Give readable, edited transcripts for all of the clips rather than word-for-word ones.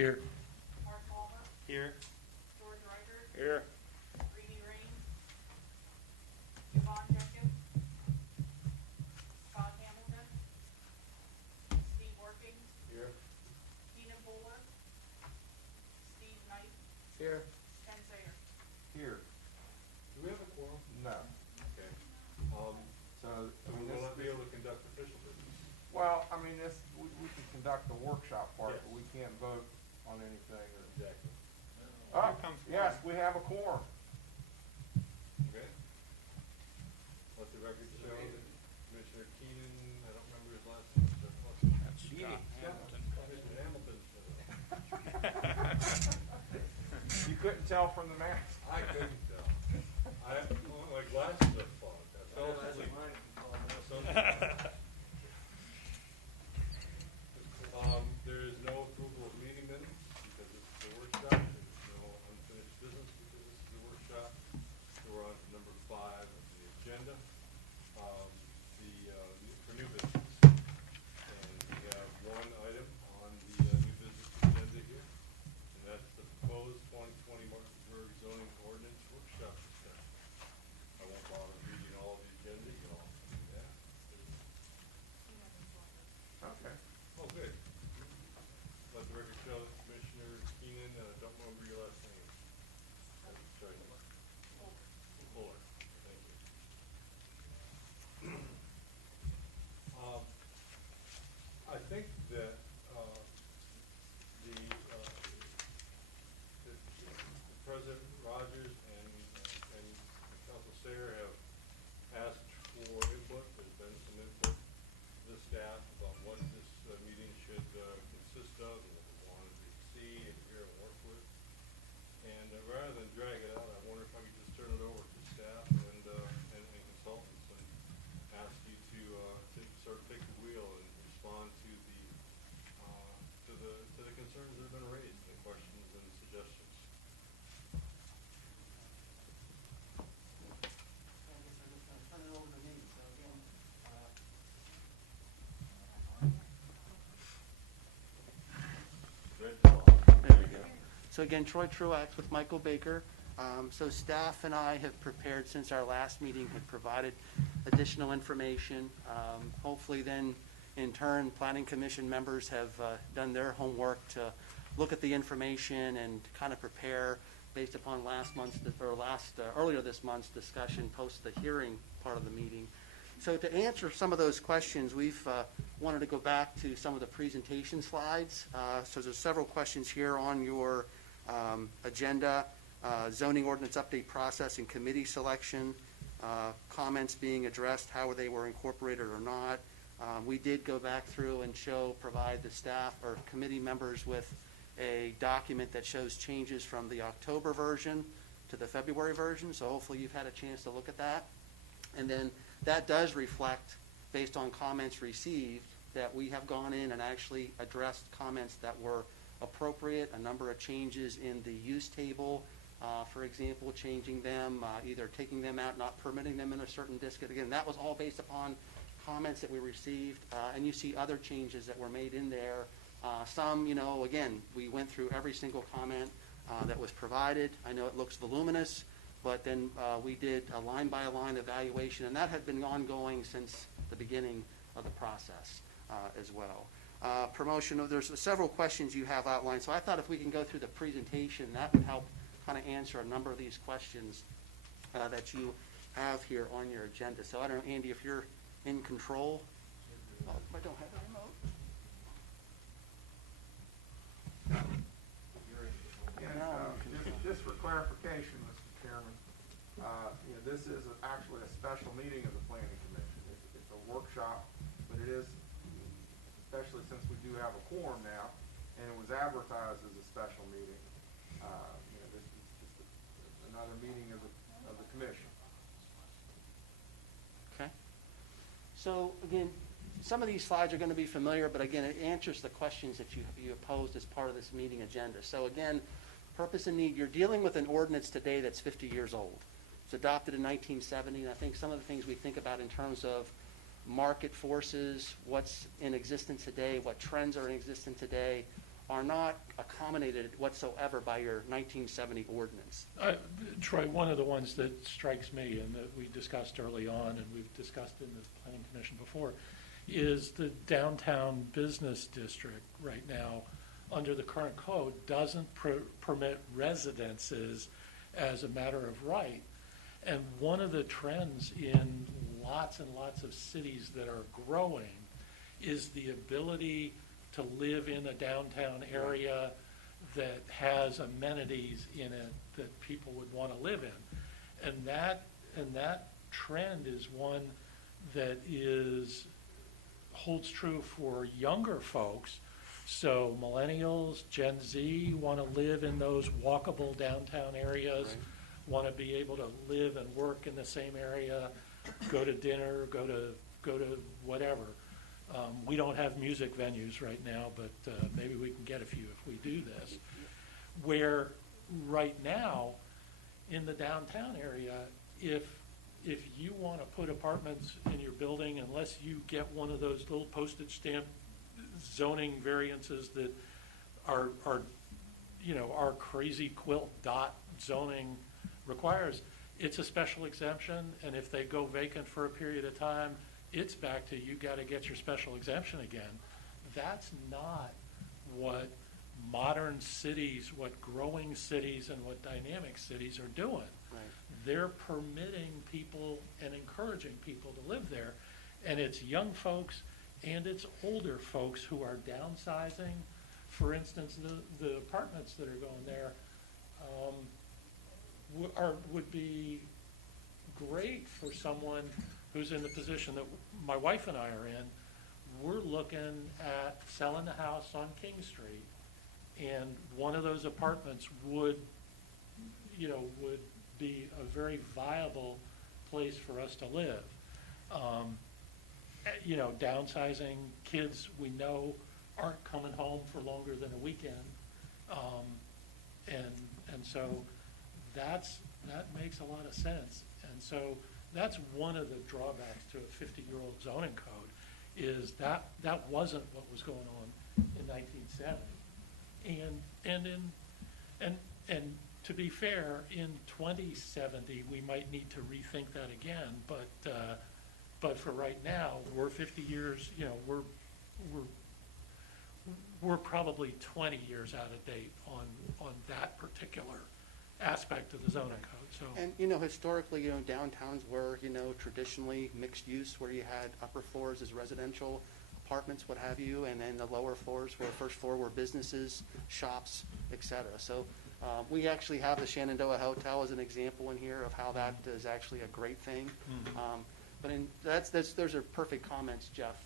Here. Mark Palmer, Here. George Reichert, Here. Greenie Rains, Yvonne Jenkins, Scott Hamilton, Steve Workings, Here. Tina Fuller, Steve Knight, Here. Ken Sayer. Here. Do we have a quorum? No. Okay. So, We will not be able to conduct official business. well, I mean, we can conduct the workshop part, Yes. but we can't vote on anything. Exactly. Oh, yes, we have a quorum. Okay. Let the record show that Commissioner Keenan, I don't remember his last name, so what's it? That's Scott Hamilton. Commissioner Hamilton. You couldn't tell from the mask. I couldn't tell. My glasses are fogged. I fell asleep. There is no approval of meeting minutes because this is a workshop. There's no unfinished business because this is a workshop. So we're on to number 5 of the agenda. For new business. And we have one item on the new business agenda here, and that's the proposed 2020 Martinsburg zoning ordinance workshop discussion. I won't bother reading all of the agenda, you all can do that. Okay. Oh, good. Let the record show that Commissioner Keenan, don't remember your last name. Sorry. Fuller. Thank you. I think that President Rogers and Council Sayer have asked for input. There's been some input to the staff about what this meeting should consist of and what we wanted to see and hear and work with. And rather than drag it out, I wonder if I could just turn it over to staff and consultants and ask you to sort of take the wheel and respond to the concerns that have been raised, and questions and suggestions. I guess I'm just gonna turn it over to me, so again, Red Claw. there we go. So again, Troy Truax with Michael Baker. So staff and I have prepared, since our last meeting, have provided additional information. Hopefully then, in turn, Planning Commission members have done their homework to look at the information and kind of prepare based upon earlier this month's discussion post the hearing part of the meeting. So to answer some of those questions, we've wanted to go back to some of the presentation slides. So there's several questions here on your agenda. Zoning ordinance update process and committee selection, comments being addressed, how they were incorporated or not. We did go back through and provide the staff or committee members with a document that shows changes from the October version to the February version, so hopefully you've had a chance to look at that. And then that does reflect, based on comments received, that we have gone in and actually addressed comments that were appropriate, a number of changes in the use table, for example, changing them, either taking them out, not permitting them in a certain district. Again, that was all based upon comments that we received, and you see other changes that were made in there. Some, again, we went through every single comment that was provided. I know it looks voluminous, but then we did a line-by-line evaluation, and that had been ongoing since the beginning of the process as well. Promotion, there's several questions you have outlined, so I thought if we can go through the presentation, that would help kind of answer a number of these questions that you have here on your agenda. So I don't know, Andy, if you're in control. Oh, I don't have a remote. And just for clarification, Mr. Chairman, this is actually a special meeting of the Planning Commission. It's a workshop, but it is, especially since we do have a quorum now, and it was advertised as a special meeting. This is just another meeting of the commission. Okay. So again, some of these slides are going to be familiar, but again, it answers the questions that you posed as part of this meeting agenda. So again, purpose and need, you're dealing with an ordinance today that's 50 years old. It's adopted in 1970, and I think some of the things we think about in terms of market forces, what's in existence today, what trends are in existence today, are not accommodated whatsoever by your 1970 ordinance. Troy, one of the ones that strikes me and that we discussed early on and we've discussed in the planning commission before is the downtown business district right now under the current code doesn't permit residences as a matter of right. And one of the trends in lots and lots of cities that are growing is the ability to live in a downtown area that has amenities in it that people would want to live in. And that trend is one that holds true for younger folks. So millennials, Gen Z want to live in those walkable downtown areas, Right. want to be able to live and work in the same area, go to dinner, go to whatever. We don't have music venues right now, but maybe we can get a few if we do this. Where right now, in the downtown area, if you want to put apartments in your building, unless you get one of those little postage stamp zoning variances that are our crazy quilt dot zoning requires, it's a special exemption, and if they go vacant for a period of time, it's back to you got to get your special exemption again. That's not what modern cities, what growing cities, and what dynamic cities are doing. Right. They're permitting people and encouraging people to live there, and it's young folks and it's older folks who are downsizing. For instance, the apartments that are going there would be great for someone who's in the position that my wife and I are in. We're looking at selling the house on King Street, and one of those apartments would be a very viable place for us to live. Downsizing, kids we know aren't coming home for longer than a weekend, and so that makes a lot of sense. And so that's one of the drawbacks to a 50-year-old zoning code, is that wasn't what was going on in 1970. And to be fair, in 2070 we might need to rethink that again. But for right now, we're 50 years. We're probably 20 years out of date on that particular aspect of the zoning code. So. And, historically, downtowns were, traditionally mixed use, where you had upper floors as residential apartments, what have you, and then the lower floors, first floor were businesses, shops, et cetera. So we actually have the Shenandoah Hotel as an example in here of how that is actually a great thing. Those are perfect comments, Jeff.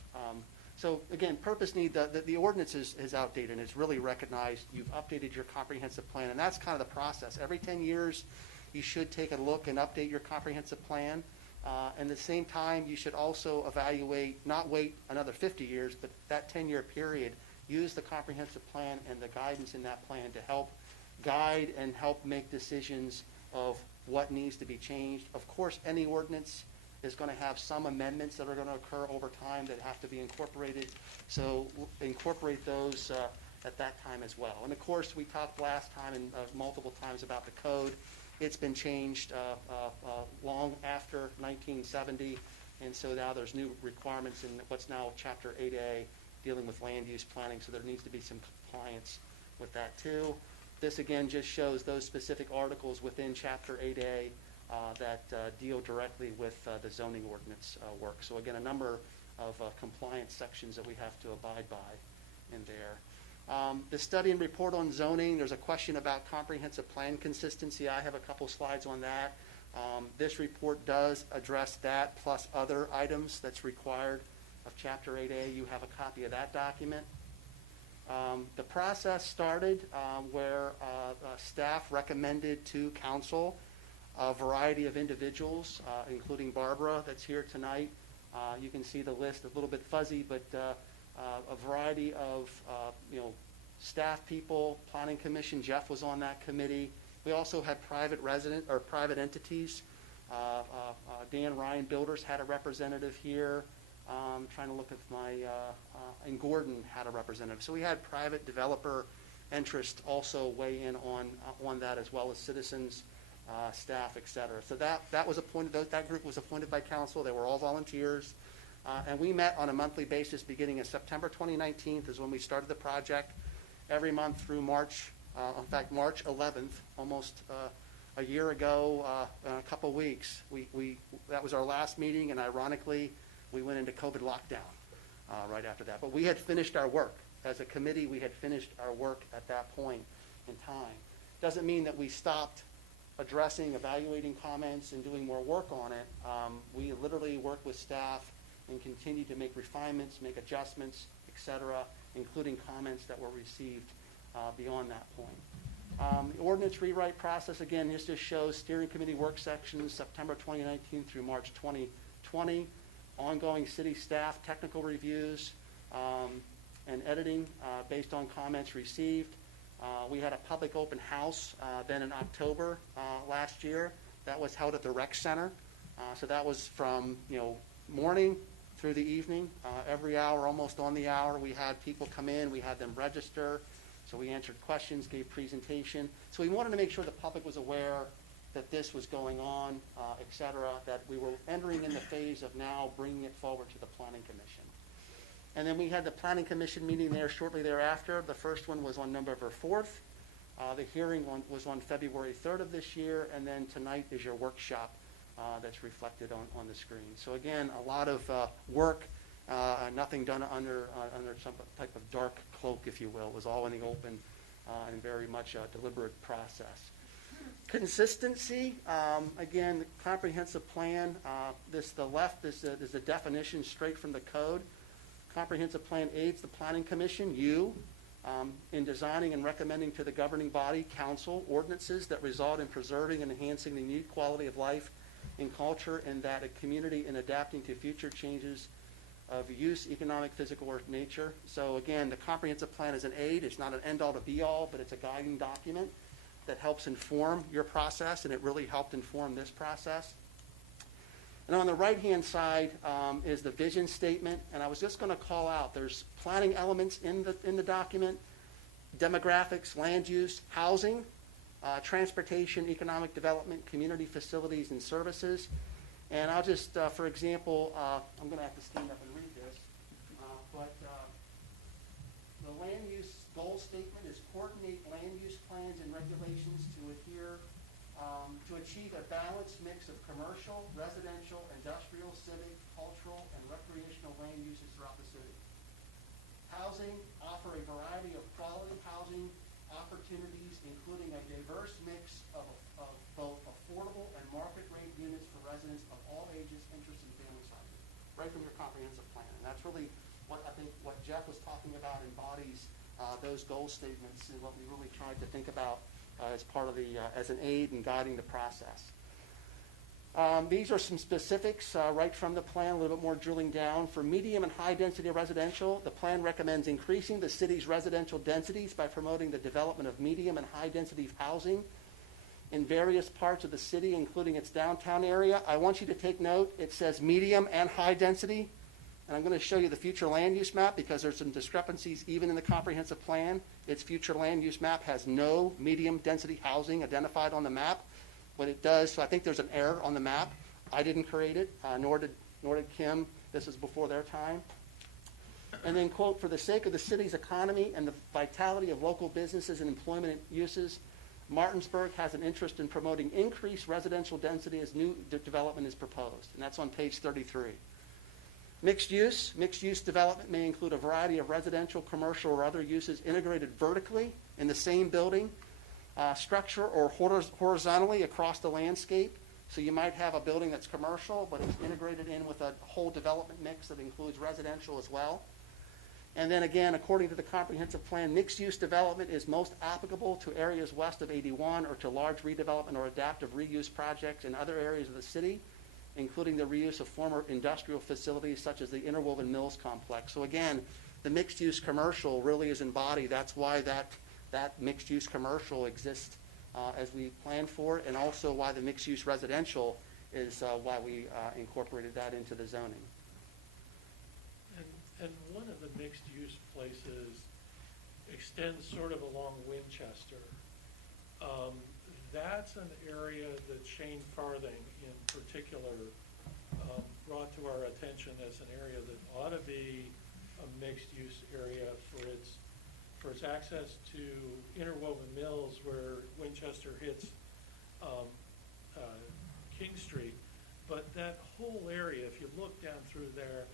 So again, purpose need, the ordinance is outdated, and it's really recognized. You've updated your comprehensive plan, and that's kind of the process. Every 10 years, you should take a look and update your comprehensive plan. And at the same time, you should also evaluate, not wait another 50 years, but that 10-year period, use the comprehensive plan and the guidance in that plan to help guide and help make decisions of what needs to be changed. Of course, any ordinance is going to have some amendments that are going to occur over time that have to be incorporated. So incorporate those at that time as well. And of course, we talked last time and multiple times about the code. It's been changed long after 1970, and so now there's new requirements in what's now Chapter 8A dealing with land use planning, so there needs to be some compliance with that too. This again just shows those specific articles within Chapter 8A that deal directly with the zoning ordinance work. So again, a number of compliance sections that we have to abide by in there. The study and report on zoning, there's a question about comprehensive plan consistency. I have a couple slides on that. This report does address that plus other items that's required of Chapter 8A. You have a copy of that document. The process started where staff recommended to council a variety of individuals, including Barbara that's here tonight. You can see the list, a little bit fuzzy, but a variety of staff people, planning commission. Jeff was on that committee. We also had private entities. Dan Ryan Builders had a representative here. Trying to look at and Gordon had a representative. So we had private developer interest also weigh in on that, as well as citizens, staff, et cetera. So that was appointed, that group was appointed by council. They were all volunteers. And we met on a monthly basis beginning in September 2019 is when we started the project. Every month through March, in fact, March 11th, almost a year ago, in a couple weeks, that was our last meeting, and ironically, we went into COVID lockdown right after that. But we had finished our work. As a committee, we had finished our work at that point in time. Doesn't mean that we stopped addressing, evaluating comments, and doing more work on it. We literally worked with staff and continued to make refinements, make adjustments, et cetera, including comments that were received beyond that point. The ordinance rewrite process, again, this just shows steering committee work sections, September 2019 through March 2020, ongoing city staff technical reviews and editing based on comments received. We had a public open house then in October last year. That was held at the rec center. So that was from morning through the evening, every hour, almost on the hour. We had people come in, we had them register. So we answered questions, gave presentation. So we wanted to make sure the public was aware that this was going on, et cetera, that we were entering in the phase of now bringing it forward to the Planning Commission. And then we had the Planning Commission meeting there shortly thereafter. The first one was on November 4th. The hearing was on February 3rd of this year, and then tonight is your workshop that's reflected on the screen. So again, a lot of work, nothing done under some type of dark cloak, if you will. It was all in the open and very much a deliberate process. Consistency, again, the comprehensive plan, the left is the definition straight from the code. Comprehensive plan aids the Planning Commission, in designing and recommending to the governing body, council, ordinances that result in preserving and enhancing the unique quality of life and culture in that a community in adapting to future changes of use, economic, physical, or nature. So again, the comprehensive plan is an aid. It's not an end-all to be-all, but it's a guiding document that helps inform your process, and it really helped inform this process. And on the right-hand side is the vision statement, and I was just going to call out, there's planning elements in the document, demographics, land use, housing, transportation, economic development, community facilities and services. And I'll just, for example, I'm going to have to stand up and read this, but the land use goal statement is coordinate land use plans and regulations to adhere to achieve a balanced mix of commercial, residential, industrial, civic, cultural, and recreational land uses throughout the city. Housing, offer a variety of quality housing opportunities, including a diverse mix of both affordable and market rate units for residents of all ages, interests, and family sizes, right from your comprehensive plan. And that's really what I think what Jeff was talking about embodies those goal statements and what we really tried to think about as part of as an aid in guiding the process. These are some specifics right from the plan, a little bit more drilling down. For medium and high density residential, the plan recommends increasing the city's residential densities by promoting the development of medium and high density housing in various parts of the city, including its downtown area. I want you to take note, it says medium and high density. And I'm going to show you the future land use map because there's some discrepancies even in the comprehensive plan. Its future land use map has no medium density housing identified on the map. But it does, so I think there's an error on the map. I didn't create it, nor did Kim. This is before their time. And then, quote, for the sake of the city's economy and the vitality of local businesses and employment uses, Martinsburg has an interest in promoting increased residential density as new development is proposed. And that's on page 33. Mixed use development may include a variety of residential, commercial, or other uses integrated vertically in the same building, structure, or horizontally across the landscape. So you might have a building that's commercial, but it's integrated in with a whole development mix that includes residential as well. And then again, according to the comprehensive plan, mixed-use development is most applicable to areas west of 81 or to large redevelopment or adaptive reuse projects in other areas of the city, including the reuse of former industrial facilities such as the Interwoven Mills complex. So again, the mixed-use commercial really is embodied. That's why that mixed-use commercial exists as we planned for it, and also why the mixed-use residential is why we incorporated that into the zoning. and one of the mixed-use places extends sort of along Winchester. That's an area that Shane Farthing in particular brought to our attention as an area that ought to be a mixed-use area for its access to Interwoven Mills, where Winchester hits King Street. But that whole area, if you look down through there,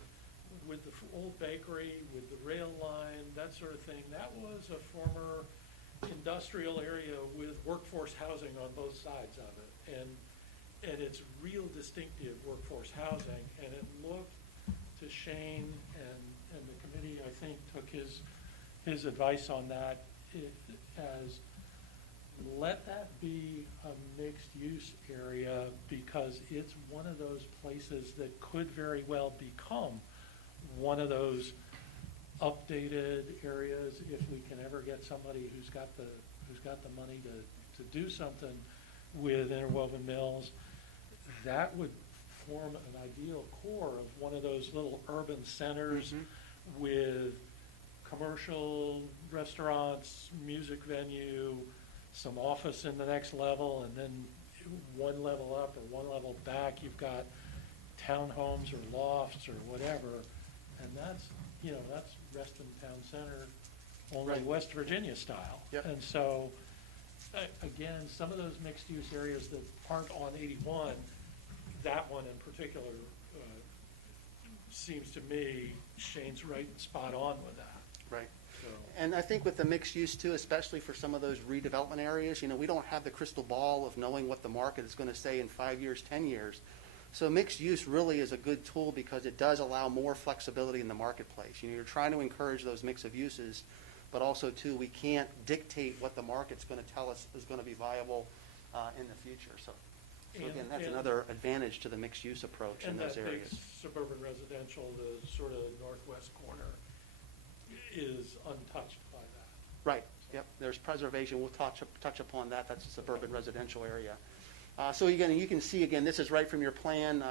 with the old bakery, with the rail line, that sort of thing, that was a former industrial area with workforce housing on both sides of it. And it's real distinctive workforce housing. And it looked to Shane and the committee, I think, took his advice on that as let that be a mixed-use area, because it's one of those places that could very well become one of those updated areas if we can ever get somebody who's got the money to do something with Interwoven Mills. That would form an ideal core of one of those little urban centers with commercial, restaurants, music venue, some office in the next level, and then one level up or one level back, you've got townhomes or lofts or whatever. And that's Reston Town Center, only Right. West Virginia style. Yep. And so, again, some of those mixed-use areas that aren't on 81, that one in particular seems to me Shane's right spot on with that. Right. So, And I think with the mixed use too, especially for some of those redevelopment areas, we don't have the crystal ball of knowing what the market is going to say in 5 years, 10 years. So mixed use really is a good tool because it does allow more flexibility in the marketplace. You're trying to encourage those mix of uses, but also too, we can't dictate what the market's going to tell us is going to be viable in the future. So again, that's And- another advantage to the mixed use approach in And those that big areas. suburban residential, the sort of northwest corner, is untouched by that. Right, yep, there's preservation, we'll touch upon that, that's a suburban residential area. So again, you can see, again, this is right from your plan.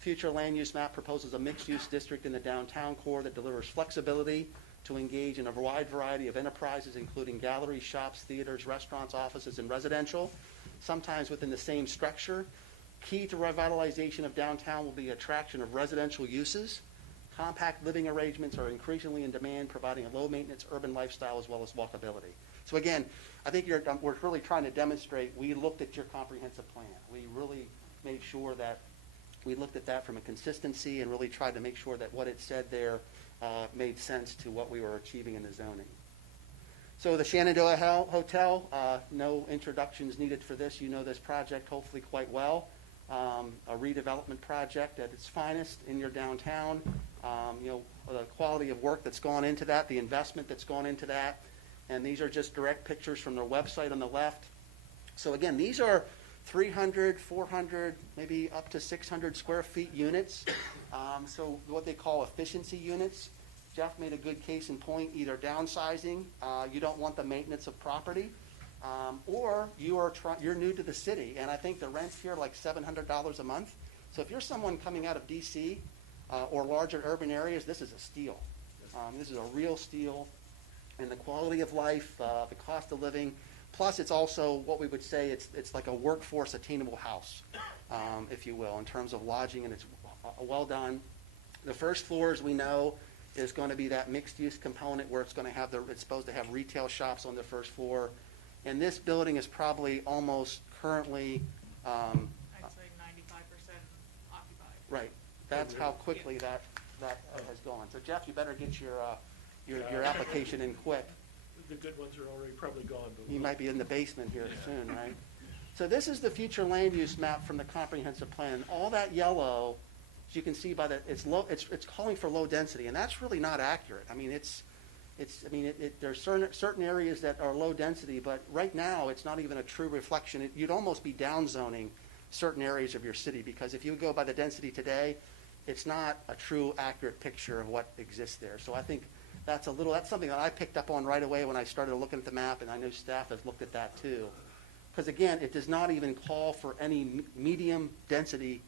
Future land use map proposes a mixed-use district in the downtown core that delivers flexibility to engage in a wide variety of enterprises, including galleries, shops, theaters, restaurants, offices, and residential, sometimes within the same structure. Key to revitalization of downtown will be attraction of residential uses. Compact living arrangements are increasingly in demand, providing a low-maintenance urban lifestyle as well as walkability. So again, I think we're really trying to demonstrate, we looked at your comprehensive plan. We really made sure that we looked at that from a consistency and really tried to make sure that what it said there made sense to what we were achieving in the zoning. So the Shenandoah Hotel, no introductions needed for this. You know this project hopefully quite well. A redevelopment project at its finest in your downtown. The quality of work that's gone into that, the investment that's gone into that. And these are just direct pictures from their website on the left. So again, these are 300, 400, maybe up to 600 square feet units. So what they call efficiency units. Jeff made a good case in point, either downsizing, you don't want the maintenance of property, or you're new to the city, and I think the rent's here like $700 a month. So if you're someone coming out of DC or larger urban areas, this is a steal. This is a real steal, and the quality of life, the cost of living, plus it's also what we would say it's like a workforce attainable house, if you will, in terms of lodging, and it's well done. The first floor, as we know, is going to be that mixed-use component where it's supposed to have retail shops on the first floor. And this building is probably almost currently, I'd say 95% occupied. right. That's how quickly that has gone. So Jeff, you better get your application in quick. The good ones are already probably gone, but. You might be in the basement here soon, right? So this is the future land use map from the comprehensive plan. All that yellow, as you can see by it's calling for low density, and that's really not accurate. I mean, there's certain areas that are low density, but right now it's not even a true reflection. You'd almost be downzoning certain areas of your city, because if you go by the density today, it's not a true accurate picture of what exists there. So I think that's something that I picked up on right away when I started looking at the map, and I know staff has looked at that too. Because again, it does not even call for any medium density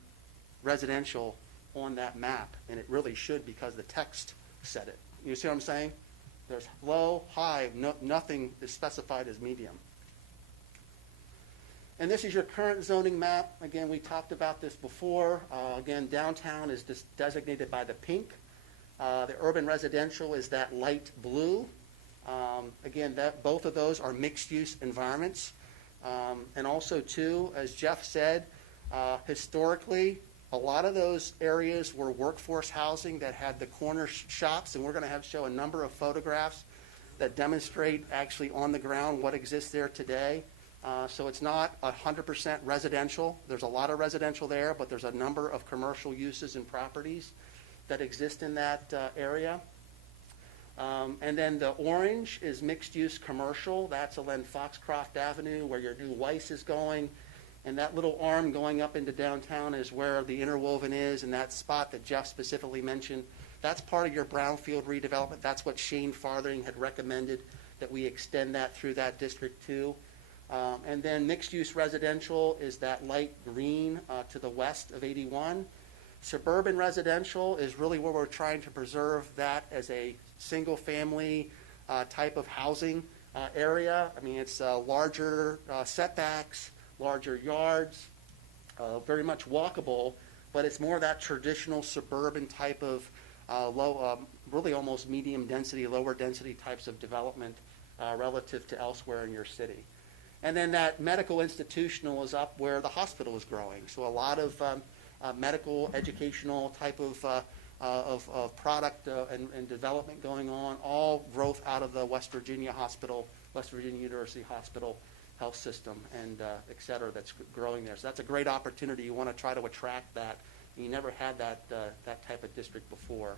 residential on that map, and it really should, because the text set it. You see what I'm saying? There's low, high, nothing is specified as medium. And this is your current zoning map. Again, we talked about this before. Again, downtown is designated by the pink. The urban residential is that light blue. Again, both of those are mixed-use environments. And also, too, as Jeff said, historically, a lot of those areas were workforce housing that had the corner shops, and we're going to show a number of photographs that demonstrate actually on the ground what exists there today. So it's not 100% residential. There's a lot of residential there, but there's a number of commercial uses and properties that exist in that area. And then the orange is mixed-use commercial. That's along Foxcroft Avenue where your new Weiss is going. And that little arm going up into downtown is where the interwoven is, and that spot that Jeff specifically mentioned. That's part of your brownfield redevelopment. That's what Shane Farthing had recommended, that we extend that through that district too. And then mixed-use residential is that light green to the west of 81. Suburban residential is really where we're trying to preserve that as a single-family type of housing area. I mean, it's larger setbacks, larger yards, very much walkable, but it's more that traditional suburban type of really almost medium density, lower density types of development relative to elsewhere in your city. And then that medical institutional is up where the hospital is growing. So a lot of medical, educational type of product and development going on, all growth out of the West Virginia University Hospital health system, and et cetera, that's growing there. So that's a great opportunity. You want to try to attract that. You never had that type of district before.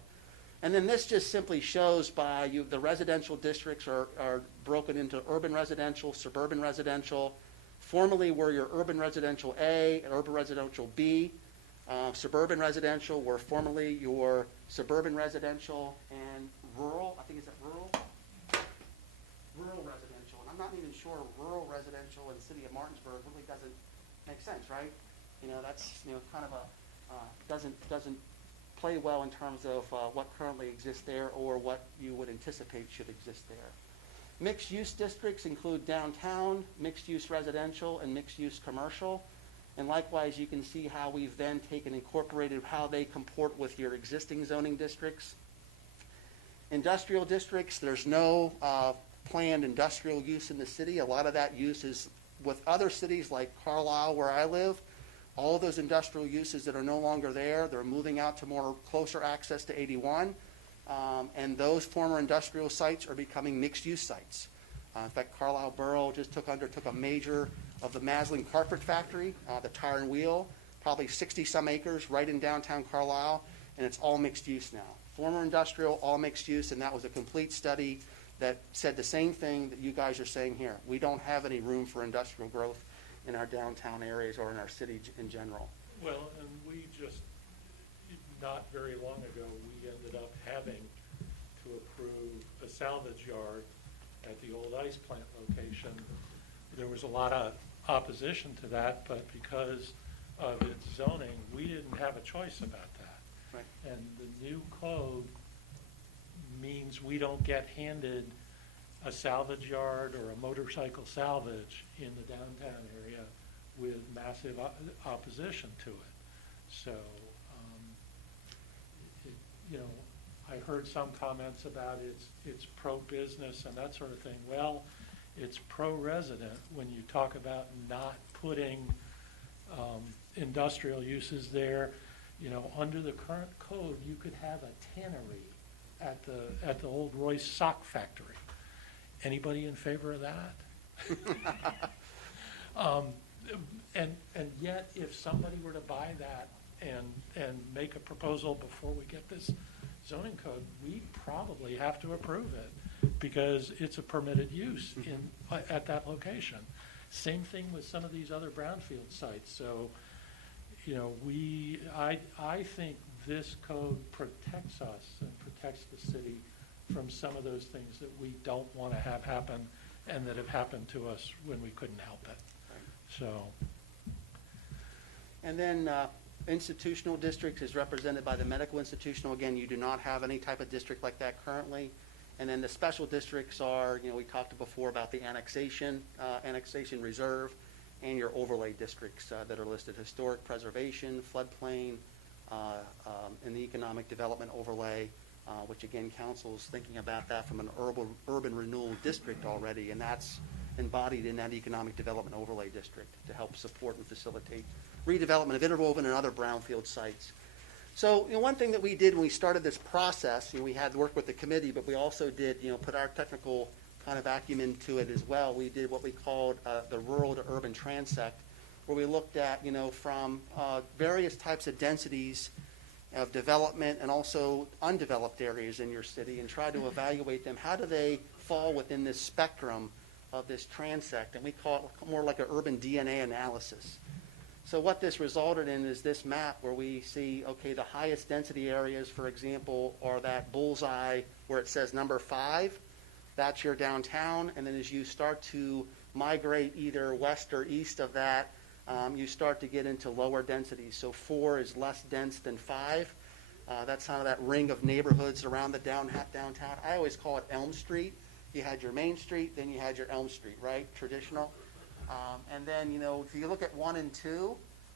And then this just simply shows by the residential districts are broken into urban residential, suburban residential. Formerly were your urban residential A and urban residential B. Suburban residential were formerly your suburban residential and rural. I think it's rural? Rural residential. And I'm not even sure rural residential in the city of Martinsburg really doesn't make sense, right? That's kind of doesn't play well in terms of what currently exists there or what you would anticipate should exist there. Mixed-use districts include downtown, mixed-use residential, and mixed-use commercial. And likewise, you can see how we've then incorporated how they comport with your existing zoning districts. Industrial districts, there's no planned industrial use in the city. A lot of that use is with other cities like Carlisle, where I live. All of those industrial uses that are no longer there, they're moving out to more closer access to 81. And those former industrial sites are becoming mixed-use sites. In fact, Carlisle Borough just undertook a major of the Maslin Carpet Factory, the Tire and Wheel, probably 60-some acres right in downtown Carlisle, and it's all mixed use now. Former industrial, all mixed use, and that was a complete study that said the same thing that you guys are saying here. We don't have any room for industrial growth in our downtown areas or in our city in general. Well, and we just, not very long ago, we ended up having to approve a salvage yard at the old ice plant location. There was a lot of opposition to that, but because of its zoning, we didn't have a choice about that. Right. And the new code means we don't get handed a salvage yard or a motorcycle salvage in the downtown area with massive opposition to it. So, I heard some comments about it's pro-business and that sort of thing. Well, it's pro-resident when you talk about not putting industrial uses there. Under the current code, you could have a tannery at the old Royce sock factory. Anybody in favor of that? And yet, if somebody were to buy that and make a proposal before we get this zoning code, we probably have to approve it because it's a permitted use at that location. Same thing with some of these other brownfield sites. So, I think this code protects us and protects the city from some of those things that we don't want to have happen and that have happened to us when we couldn't help it. So. And then Institutional districts is represented by the medical institutional. Again, you do not have any type of district like that currently. And then the special districts are, we talked before about the annexation reserve, and your overlay districts that are listed: historic preservation, floodplain, and the economic development overlay, which again, council's thinking about that from an urban renewal district already, and that's embodied in that economic development overlay district to help support and facilitate redevelopment of interwoven and other brownfield sites. So, one thing that we did when we started this process, we had to work with the committee, but we also did, put our technical kind of acumen to it as well. We did what we called the rural to urban transect, where we looked at, from various types of densities of development and also undeveloped areas in your city, and tried to evaluate them. How do they fall within this spectrum of this transect? And we call it more like an urban DNA analysis. So what this resulted in is this map where we see, okay, the highest density areas, for example, are that bullseye where it says number 5. That's your downtown. And then as you start to migrate either west or east of that, you start to get into lower densities. So 4 is less dense than 5. That's kind of that ring of neighborhoods around the downtown. I always call it Elm Street. You had your Main Street, then you had your Elm Street, right? Traditional. And then, if you look at 1 and 2,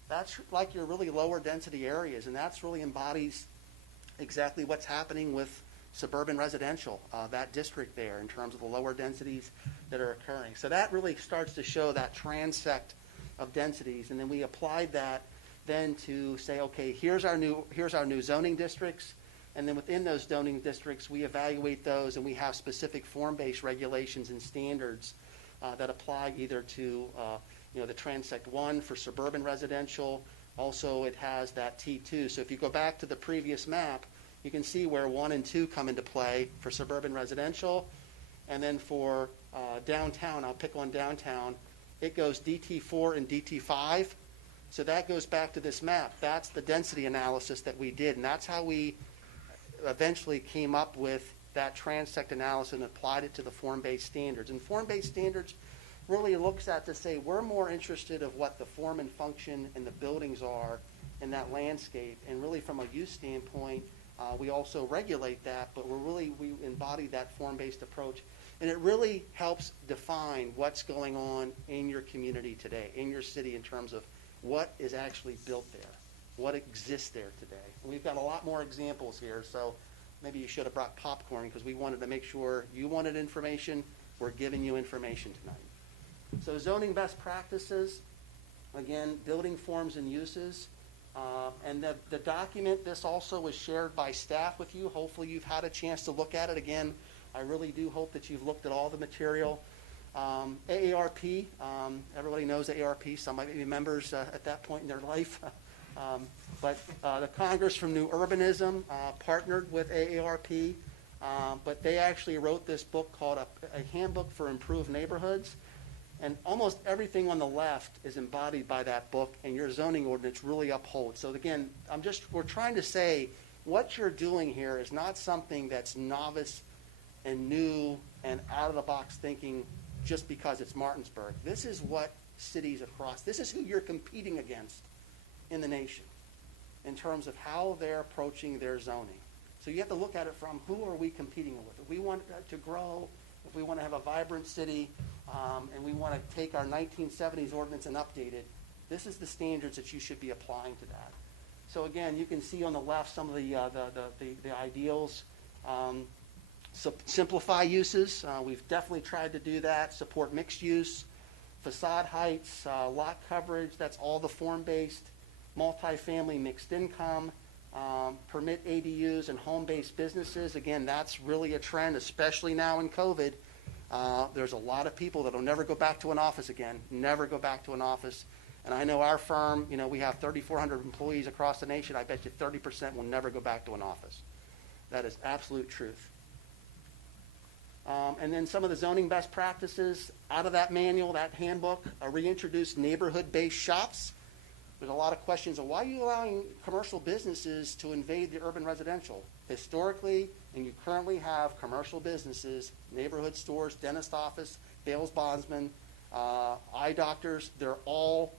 that's like your really lower density areas, and that's really embodies exactly what's happening with suburban residential, that district there, in terms of the lower densities that are occurring. So that really starts to show that transect of densities, and then we applied that then to say, okay, here's our new zoning districts, and then within those zoning districts, we evaluate those, and we have specific form-based regulations and standards that apply either to the Transect 1 for suburban residential. Also, it has that T2. So if you go back to the previous map, you can see where 1 and 2 come into play for suburban residential. And then for downtown, I'll pick on downtown, it goes DT4 and DT5. So that goes back to this map. That's the density analysis that we did, and that's how we eventually came up with that transect analysis and applied it to the form-based standards. And form-based standards really looks at to say we're more interested of what the form and function and the buildings are in that landscape. And really from a use standpoint, we also regulate that, but we embody that form-based approach. And it really helps define what's going on in your community today, in your city, in terms of what is actually built there, what exists there today. And we've got a lot more examples here, so maybe you should have brought popcorn because we wanted to make sure you wanted information. We're giving you information tonight. So zoning best practices, again, building forms and uses. And the document, this also was shared by staff with you. Hopefully you've had a chance to look at it. Again, I really do hope that you've looked at all the material. AARP, everybody knows AARP. Some might be members at that point in their life. But the Congress from New Urbanism partnered with AARP, but they actually wrote this book called a Handbook for Improved Neighborhoods. And almost everything on the left is embodied by that book, and your zoning ordinance really upholds. So again, we're trying to say what you're doing here is not something that's novice and new and out of the box thinking just because it's Martinsburg. This is what cities across, this is who you're competing against in the nation in terms of how they're approaching their zoning. So you have to look at it from who are we competing with. If we want to grow, if we want to have a vibrant city, and we want to take our 1970s ordinance and update it, this is the standards that you should be applying to that. So again, you can see on the left some of the ideals. Simplify uses. We've definitely tried to do that. Support mixed use, facade heights, lot coverage. That's all the form-based. Multifamily mixed income. Permit ADUs and home-based businesses. Again, that's really a trend, especially now in COVID. There's a lot of people that will never go back to an office again, never go back to an office. And I know our firm, we have 3,400 employees across the nation. I bet you 30% will never go back to an office. That is absolute truth. And then some of the zoning best practices out of that manual, that handbook, reintroduce neighborhood-based shops. There's a lot of questions of why are you allowing commercial businesses to invade the urban residential? Historically, and you currently have commercial businesses, neighborhood stores, dentist office, bail bondsman, eye doctors, they're all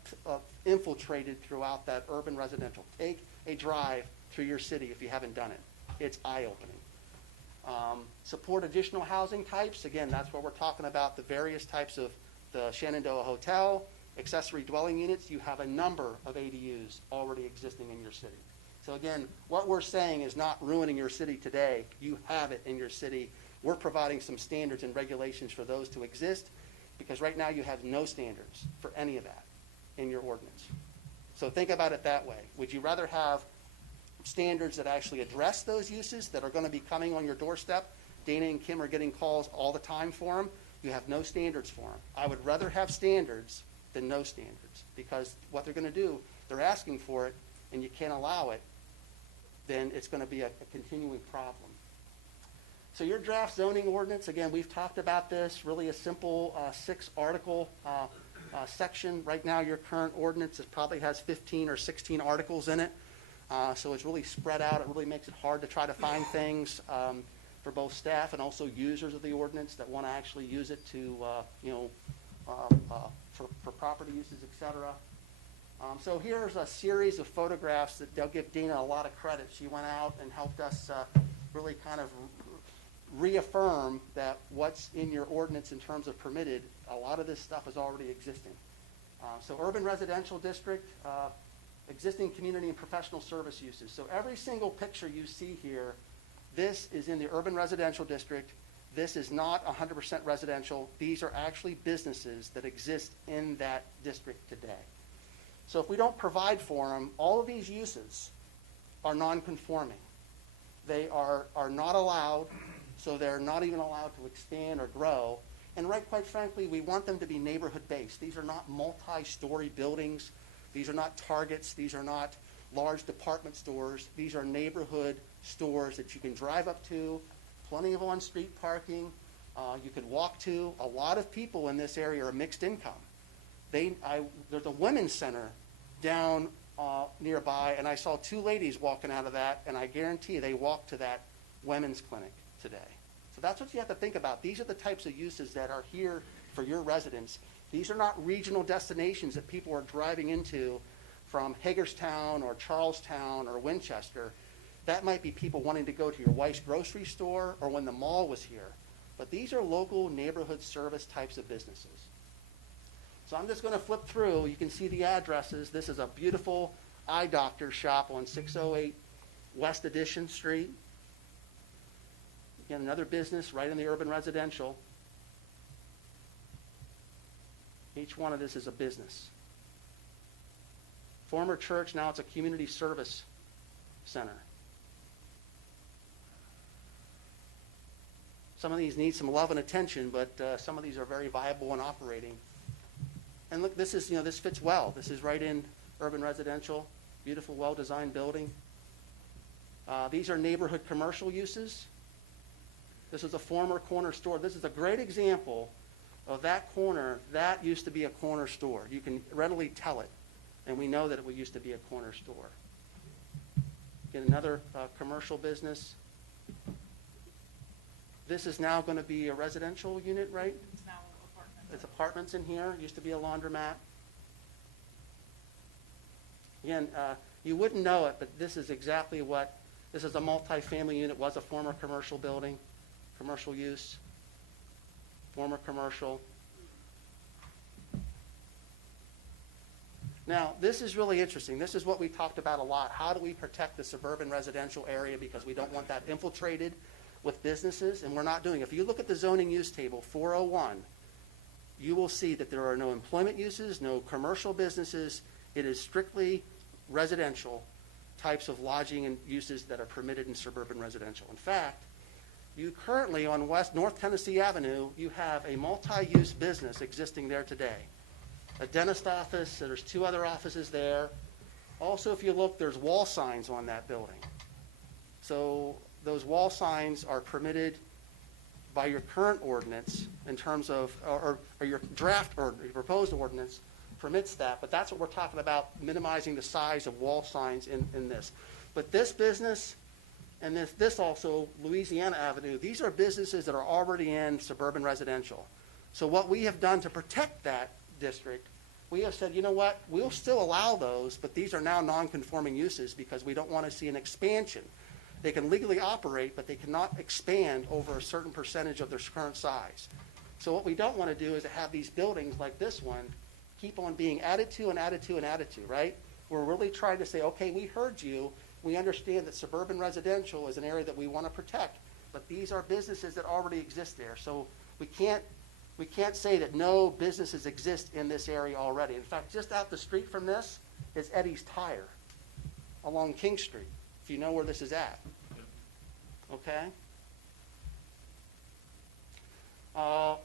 infiltrated throughout that urban residential. Take a drive through your city if you haven't done it. It's eye-opening. Support additional housing types. Again, that's what we're talking about, the various types of the Shenandoah Hotel, accessory dwelling units. You have a number of ADUs already existing in your city. So again, what we're saying is not ruining your city today. You have it in your city. We're providing some standards and regulations for those to exist, because right now you have no standards for any of that in your ordinance. So think about it that way. Would you rather have standards that actually address those uses that are going to be coming on your doorstep? Dana and Kim are getting calls all the time for them. You have no standards for them. I would rather have standards than no standards, because what they're going to do, they're asking for it, and you can't allow it, then it's going to be a continuing problem. So your draft zoning ordinance, again, we've talked about this, really a simple 6-article section. Right now, your current ordinance probably has 15 or 16 articles in it. So it's really spread out. It really makes it hard to try to find things for both staff and also users of the ordinance that want to actually use it to, for property uses, et cetera. So here's a series of photographs that they'll give Dina a lot of credit. She went out and helped us really kind of reaffirm that what's in your ordinance in terms of permitted, a lot of this stuff is already existing. So urban residential district, existing community and professional service uses. So every single picture you see here, this is in the urban residential district. This is not 100% residential. These are actually businesses that exist in that district today. So if we don't provide for them, all of these uses are non-conforming. They are not allowed, so they're not even allowed to expand or grow. And quite frankly, we want them to be neighborhood-based. These are not multi-story buildings. These are not Targets. These are not large department stores. These are neighborhood stores that you can drive up to, plenty of on-street parking. You could walk to. A lot of people in this area are mixed income. There's a women's center down nearby, and I saw 2 ladies walking out of that, and I guarantee they walked to that women's clinic today. So that's what you have to think about. These are the types of uses that are here for your residents. These are not regional destinations that people are driving into from Hagerstown or Charlestown or Winchester. That might be people wanting to go to your wife's grocery store or when the mall was here. But these are local neighborhood service types of businesses. So I'm just going to flip through. You can see the addresses. This is a beautiful eye doctor shop on 608 West Addition Street. Again, another business right in the urban residential. Each one of this is a business. Former church, now it's a community service center. Some of these need some love and attention, but some of these are very viable and operating. And look, this is, this fits well. This is right in urban residential, beautiful, well-designed building. These are neighborhood commercial uses. This is a former corner store. This is a great example of that corner. That used to be a corner store. You can readily tell it, and we know that it used to be a corner store. Again, another commercial business. This is now going to be a residential unit, right? It's now apartments. It's apartments in here. Used to be a laundromat. Again, you wouldn't know it, but this is exactly what, this is a multi-family unit, was a former commercial building, commercial use, former commercial. Now, this is really interesting. This is what we talked about a lot. How do we protect the suburban residential area because we don't want that infiltrated with businesses, and we're not doing it. If you look at the zoning use table, 401, you will see that there are no employment uses, no commercial businesses. It is strictly residential types of lodging and uses that are permitted in suburban residential. In fact, you currently on North Tennessee Avenue, you have a multi-use business existing there today. A dentist office, there's 2 other offices there. Also, if you look, there's wall signs on that building. So those wall signs are permitted by your current ordinance in terms of, or your draft or your proposed ordinance permits that, but that's what we're talking about, minimizing the size of wall signs in this. But this business and this also, Louisiana Avenue, these are businesses that are already in suburban residential. So what we have done to protect that district, we have said, you know what, we'll still allow those, but these are now non-conforming uses because we don't want to see an expansion. They can legally operate, but they cannot expand over a certain percentage of their current size. So what we don't want to do is to have these buildings like this one keep on being added to and added to and added to, right? We're really trying to say, okay, we heard you. We understand that suburban residential is an area that we want to protect, but these are businesses that already exist there. So we can't say that no businesses exist in this area already. In fact, just out the street from this is Eddie's Tire along King Street, if you know where this is at. Okay?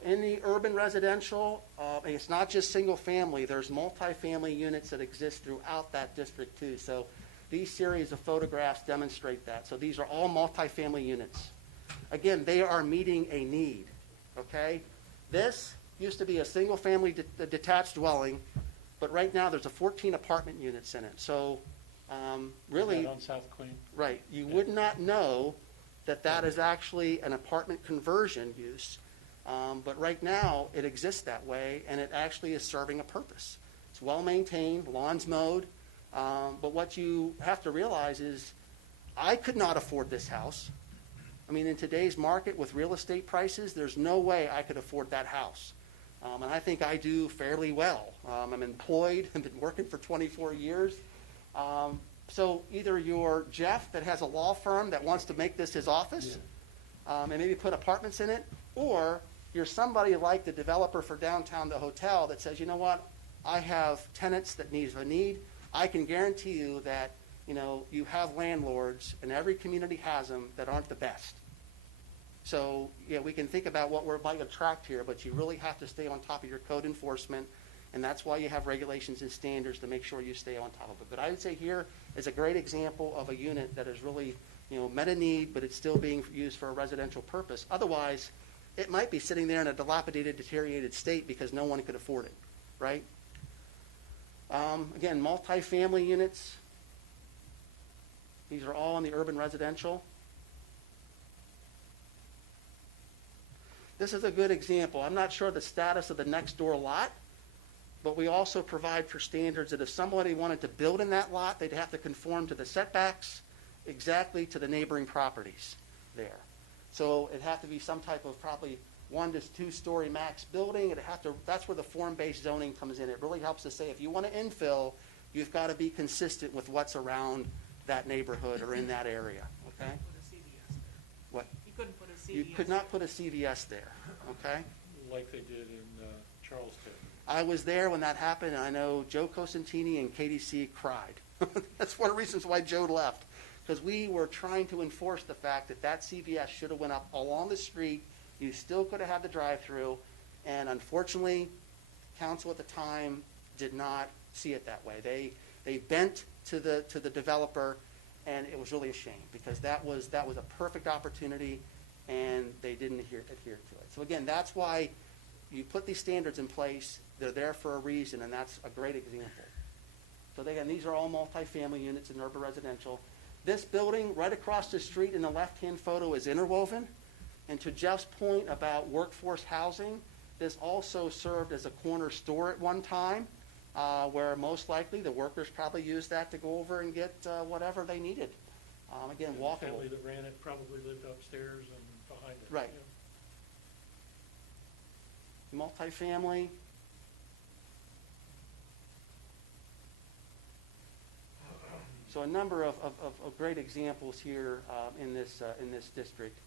In the urban residential, it's not just single family. There's multifamily units that exist throughout that district too. So these series of photographs demonstrate that. So these are all multifamily units. Again, they are meeting a need. Okay? This used to be a single family detached dwelling, but right now there's a 14 apartment units in it. So really, Is that on South Queen? right, you would not know that that is actually an apartment conversion use. But right now, it exists that way, and it actually is serving a purpose. It's well-maintained, lawns mowed, but what you have to realize is I could not afford this house. I mean, in today's market with real estate prices, there's no way I could afford that house. And I think I do fairly well. I'm employed, I've been working for 24 years. So either you're Jeff that has a law firm that wants to make this his office, and maybe put apartments in it, or you're somebody like the developer for downtown the hotel that says, you know what, I have tenants that need a need. I can guarantee you that, you know, you have landlords, and every community has them, that aren't the best. So, yeah, we can think about what we might attract here, but you really have to stay on top of your code enforcement, and that's why you have regulations and standards to make sure you stay on top of it. But I would say here is a great example of a unit that is really, you know, met a need, but it's still being used for a residential purpose. Otherwise, it might be sitting there in a dilapidated, deteriorated state because no one could afford it, right? Again, multifamily units. These are all in the urban residential. This is a good example. I'm not sure the status of the next door lot, but we also provide for standards that if somebody wanted to build in that lot, they'd have to conform to the setbacks exactly to the neighboring properties there. So it'd have to be some type of probably 1 to 2 story max building. It'd have to, that's where the form-based zoning comes in. It really helps to say if you want to infill, you've got to be consistent with what's around that neighborhood or in that area, okay? Put a CVS there. What? You couldn't put a CVS. You could not put a CVS there, okay? Like they did in Charlestown. I was there when that happened, and I know Joe Cosentini and KDC cried. That's one of the reasons why Joe left, because we were trying to enforce the fact that that CVS should have went up along the street. You still could have had the drive-through, and unfortunately, council at the time did not see it that way. They bent to the developer, and it was really a shame because that was a perfect opportunity, and they didn't adhere to it. So again, that's why you put these standards in place. They're there for a reason, and that's a great example. So again, these are all multifamily units in urban residential. This building right across the street in the left-hand photo is Interwoven. And to Jeff's point about workforce housing, this also served as a corner store at one time, where most likely the workers probably used that to go over and get whatever they needed. Again, And the walkable. family that ran it probably lived upstairs and behind it. Right. Yeah. Multifamily. So a number of great examples here in this district.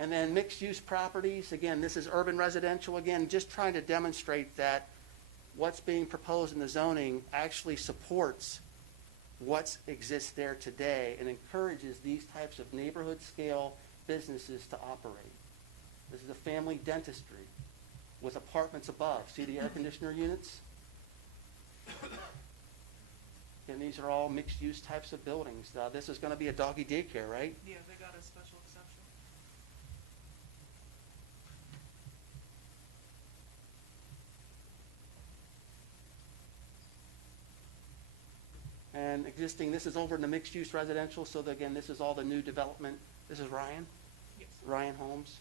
And then mixed-use properties, again, this is urban residential, again, just trying to demonstrate that what's being proposed in the zoning actually supports what exists there today and encourages these types of neighborhood-scale businesses to operate. This is a family dentistry with apartments above. See the air conditioner units? And these are all mixed-use types of buildings. This is going to be a doggy daycare, right? Yeah, they got a special exception. And existing, this is over in the mixed-use residential, so that, again, this is all the new development. This is Ryan, Yes. Ryan Homes.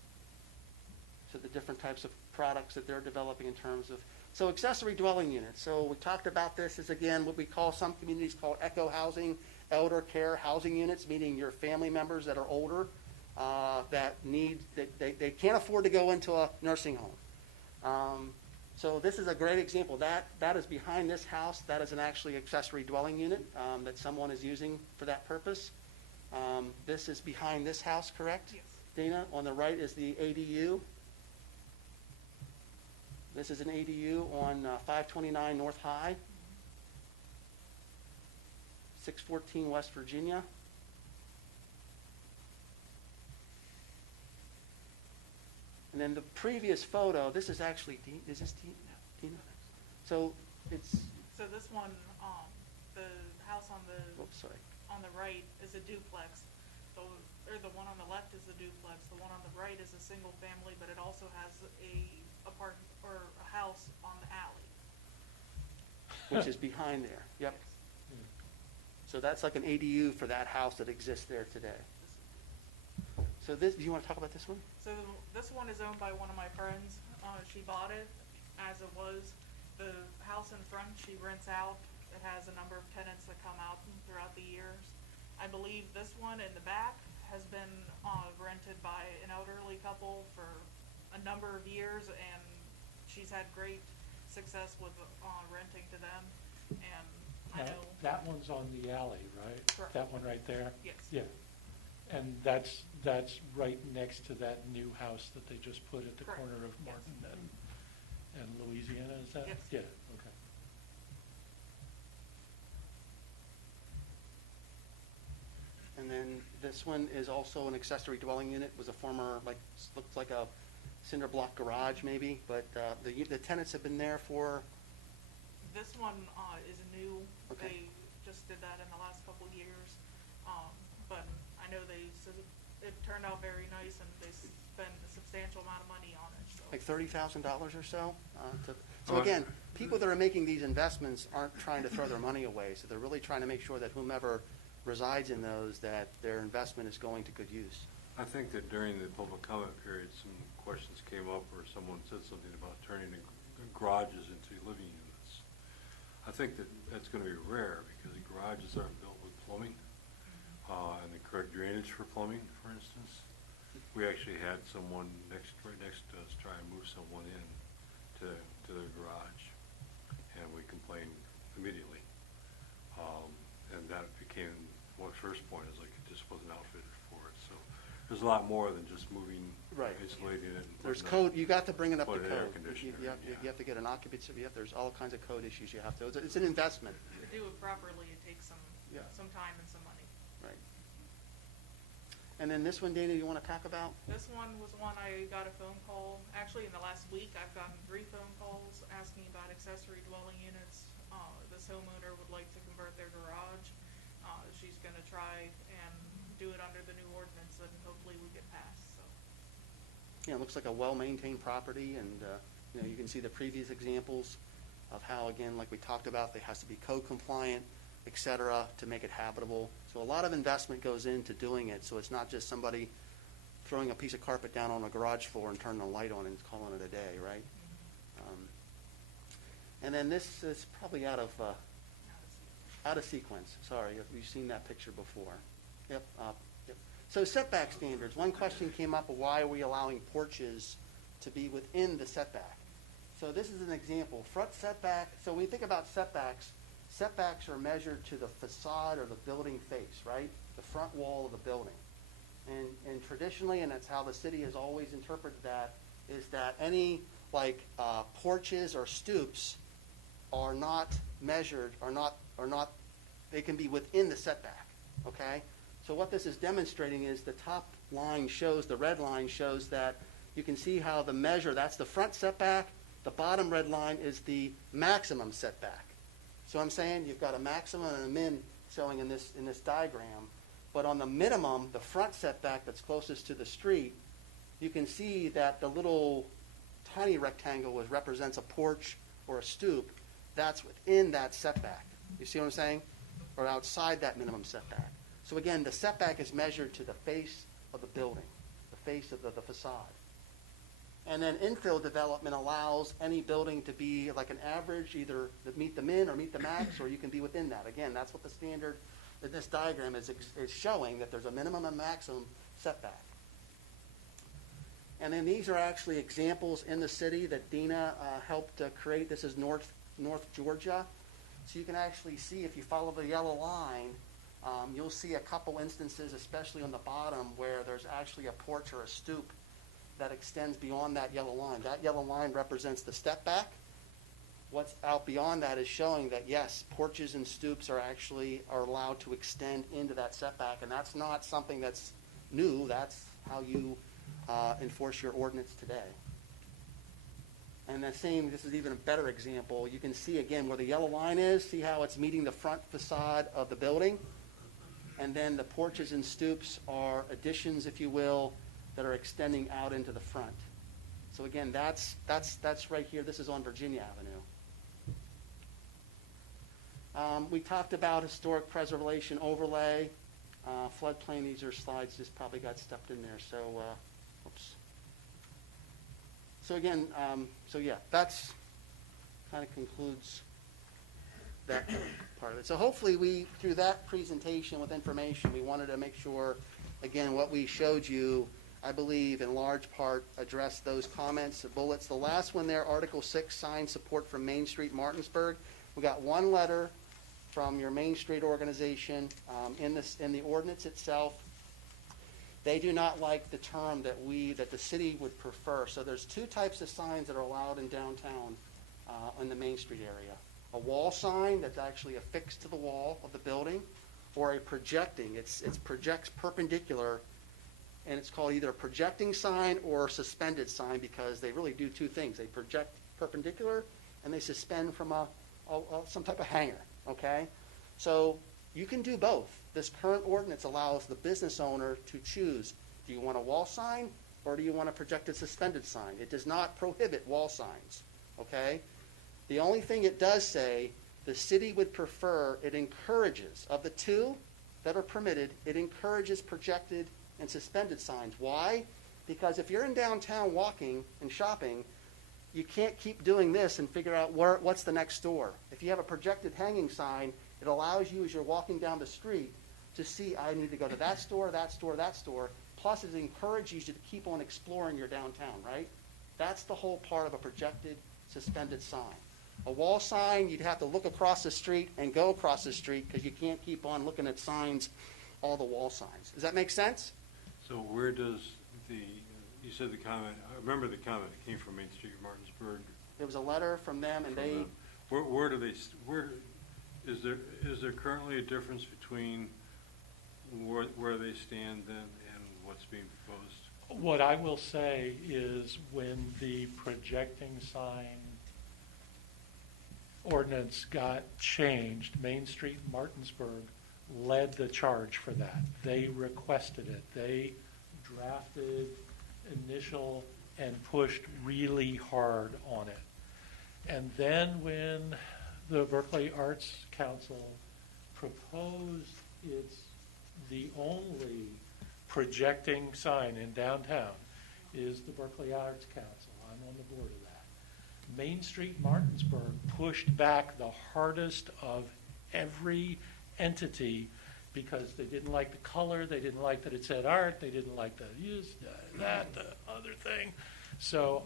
So the different types of products that they're developing in terms of, so accessory dwelling units. So we talked about this as, again, what we call, some communities call eco housing, elder care housing units, meaning your family members that are older, that need, they can't afford to go into a nursing home. So this is a great example. That is behind this house. That is an actually accessory dwelling unit that someone is using for that purpose. This is behind this house, correct? Yes. Dana, on the right is the ADU. This is an ADU on 529 North High, 614 West Virginia. And then the previous photo, this is actually, is this Dina? So it's, So this one, the house on oops, sorry. the right is a duplex. The one on the left is the duplex. The one on the right is a single family, but it also has a house on the alley. Which is behind there. Yep. Yes. So that's like an ADU for that house that exists there today. So this, do you want to talk about this one? So this one is owned by one of my friends. She bought it as it was. The house in front, she rents out. It has a number of tenants that come out throughout the years. I believe this one in the back has been rented by an elderly couple for a number of years, and she's had great success with renting to them. And I know, That one's on the alley, right? Correct. That one right there? yes. Yeah. And that's right next to that new house that they just put at the Correct. corner of Yes. Martin and Louisiana, is that? Yes. Yeah, okay. And then this one is also an accessory dwelling unit. Was a former, looked like a cinder block garage maybe, but the tenants have been there for, This one is new. Okay. They just did that in the last couple of years. But I know it turned out very nice, and they spent a substantial amount of money on it. So. like $30,000 or so. So again, people that are making these investments aren't trying to throw their money away, so they're really trying to make sure that whomever resides in those, that their investment is going to good use. I think that during the public comment period, some questions came up where someone said something about turning the garages into living units. I think that that's going to be rare because the garages aren't built with plumbing and the correct drainage for plumbing, for instance. We actually had someone right next to us try and move someone in to their garage, and we complained immediately. And that became my first point, is like it just wasn't outfitted for it. So there's a lot more than just moving, Right. isolating it. And There's putting code, you got to bring it up to Put an air code. conditioner, You have yeah. to get an occupancy, there's all kinds of code issues you have to, it's an investment. To do it properly, it takes Yeah. some time and some money. Right. And then this one, Dana, you want to talk about? This one was one I got a phone call. Actually, in the last week, I've gotten 3 phone calls asking about accessory dwelling units. This homeowner would like to convert their garage. She's going to try and do it under the new ordinance, and hopefully we get passed. So. You know, it looks like a well-maintained property, and, you know, you can see the previous examples of how, again, like we talked about, it has to be code compliant, et cetera, to make it habitable. So a lot of investment goes into doing it, so it's not just somebody throwing a piece of carpet down on a garage floor and turning the light on and calling it a day, right? And then this is probably out of sequence, sorry, you've seen that picture before. Yep. So setback standards, one question came up of why are we allowing porches to be within the setback? So this is an example, front setback, so when you think about setbacks, setbacks are measured to the facade or the building face, right? The front wall of the building. And traditionally, and that's how the city has always interpreted that, is that any porches or stoops are not measured, they can be within the setback, okay? So what this is demonstrating is the top line shows, the red line shows that you can see how the measure, that's the front setback, the bottom red line is the maximum setback. So I'm saying you've got a maximum and a min showing in this diagram, but on the minimum, the front setback that's closest to the street, you can see that the little tiny rectangle represents a porch or a stoop. That's within that setback. You see what I'm saying? Or outside that minimum setback. So again, the setback is measured to the face of the building, the face of the facade. And then infill development allows any building to be like an average, either to meet the min or meet the max, or you can be within that. Again, that's what the standard in this diagram is showing, that there's a minimum and maximum setback. And then these are actually examples in the city that Dina helped create. This is North Georgia. So you can actually see, if you follow the yellow line, you'll see a couple instances, especially on the bottom, where there's actually a porch or a stoop that extends beyond that yellow line. That yellow line represents the step back. What's out beyond that is showing that, yes, porches and stoops are allowed to extend into that setback, and that's not something that's new. That's how you enforce your ordinance today. And the same, this is even a better example. You can see again where the yellow line is, see how it's meeting the front facade of the building? And then the porches and stoops are additions, if you will, that are extending out into the front. So again, that's right here. This is on Virginia Avenue. We talked about historic preservation overlay, floodplain. These are slides just probably got stepped in there. So, oops. So again, so yeah, that's kind of concludes that part of it. So hopefully through that presentation with information, we wanted to make sure, again, what we showed you, I believe, in large part addressed those comments, the bullets. The last one there, Article 6, sign support from Main Street Martinsburg. We got one letter from your Main Street organization in the ordinance itself. They do not like the term that the city would prefer. So there's two types of signs that are allowed in downtown in the Main Street area. A wall sign that's actually affixed to the wall of the building, or a projecting. It projects perpendicular, and it's called either a projecting sign or a suspended sign, because they really do two things. They project perpendicular and they suspend from some type of hanger, okay? So you can do both. This current ordinance allows the business owner to choose. Do you want a wall sign or do you want a projected suspended sign? It does not prohibit wall signs, okay? The only thing it does say, the city would prefer, it encourages, of the two that are permitted, it encourages projected and suspended signs. Why? Because if you're in downtown walking and shopping, you can't keep doing this and figure out what's the next store. If you have a projected hanging sign, it allows you, as you're walking down the street, to see, I need to go to that store, that store, that store. Plus, it encourages you to keep on exploring your downtown, right? That's the whole part of a projected suspended sign. A wall sign, you'd have to look across the street and go across the street, because you can't keep on looking at signs, all the wall signs. Does that make sense? So where does you said the comment, I remember the comment, it came from Main Street Martinsburg. There was a letter from them, and they, Where is there currently a difference between where they stand then and what's being proposed? What I will say is, when the projecting sign ordinance got changed, Main Street Martinsburg led the charge for that. They requested it. They drafted initial and pushed really hard on it. And then when the Berkeley Arts Council proposed the only projecting sign in downtown is the Berkeley Arts Council. I'm on the board of that. Main Street Martinsburg pushed back the hardest of every entity, because they didn't like the color, they didn't like that it said art, they didn't like the other thing. So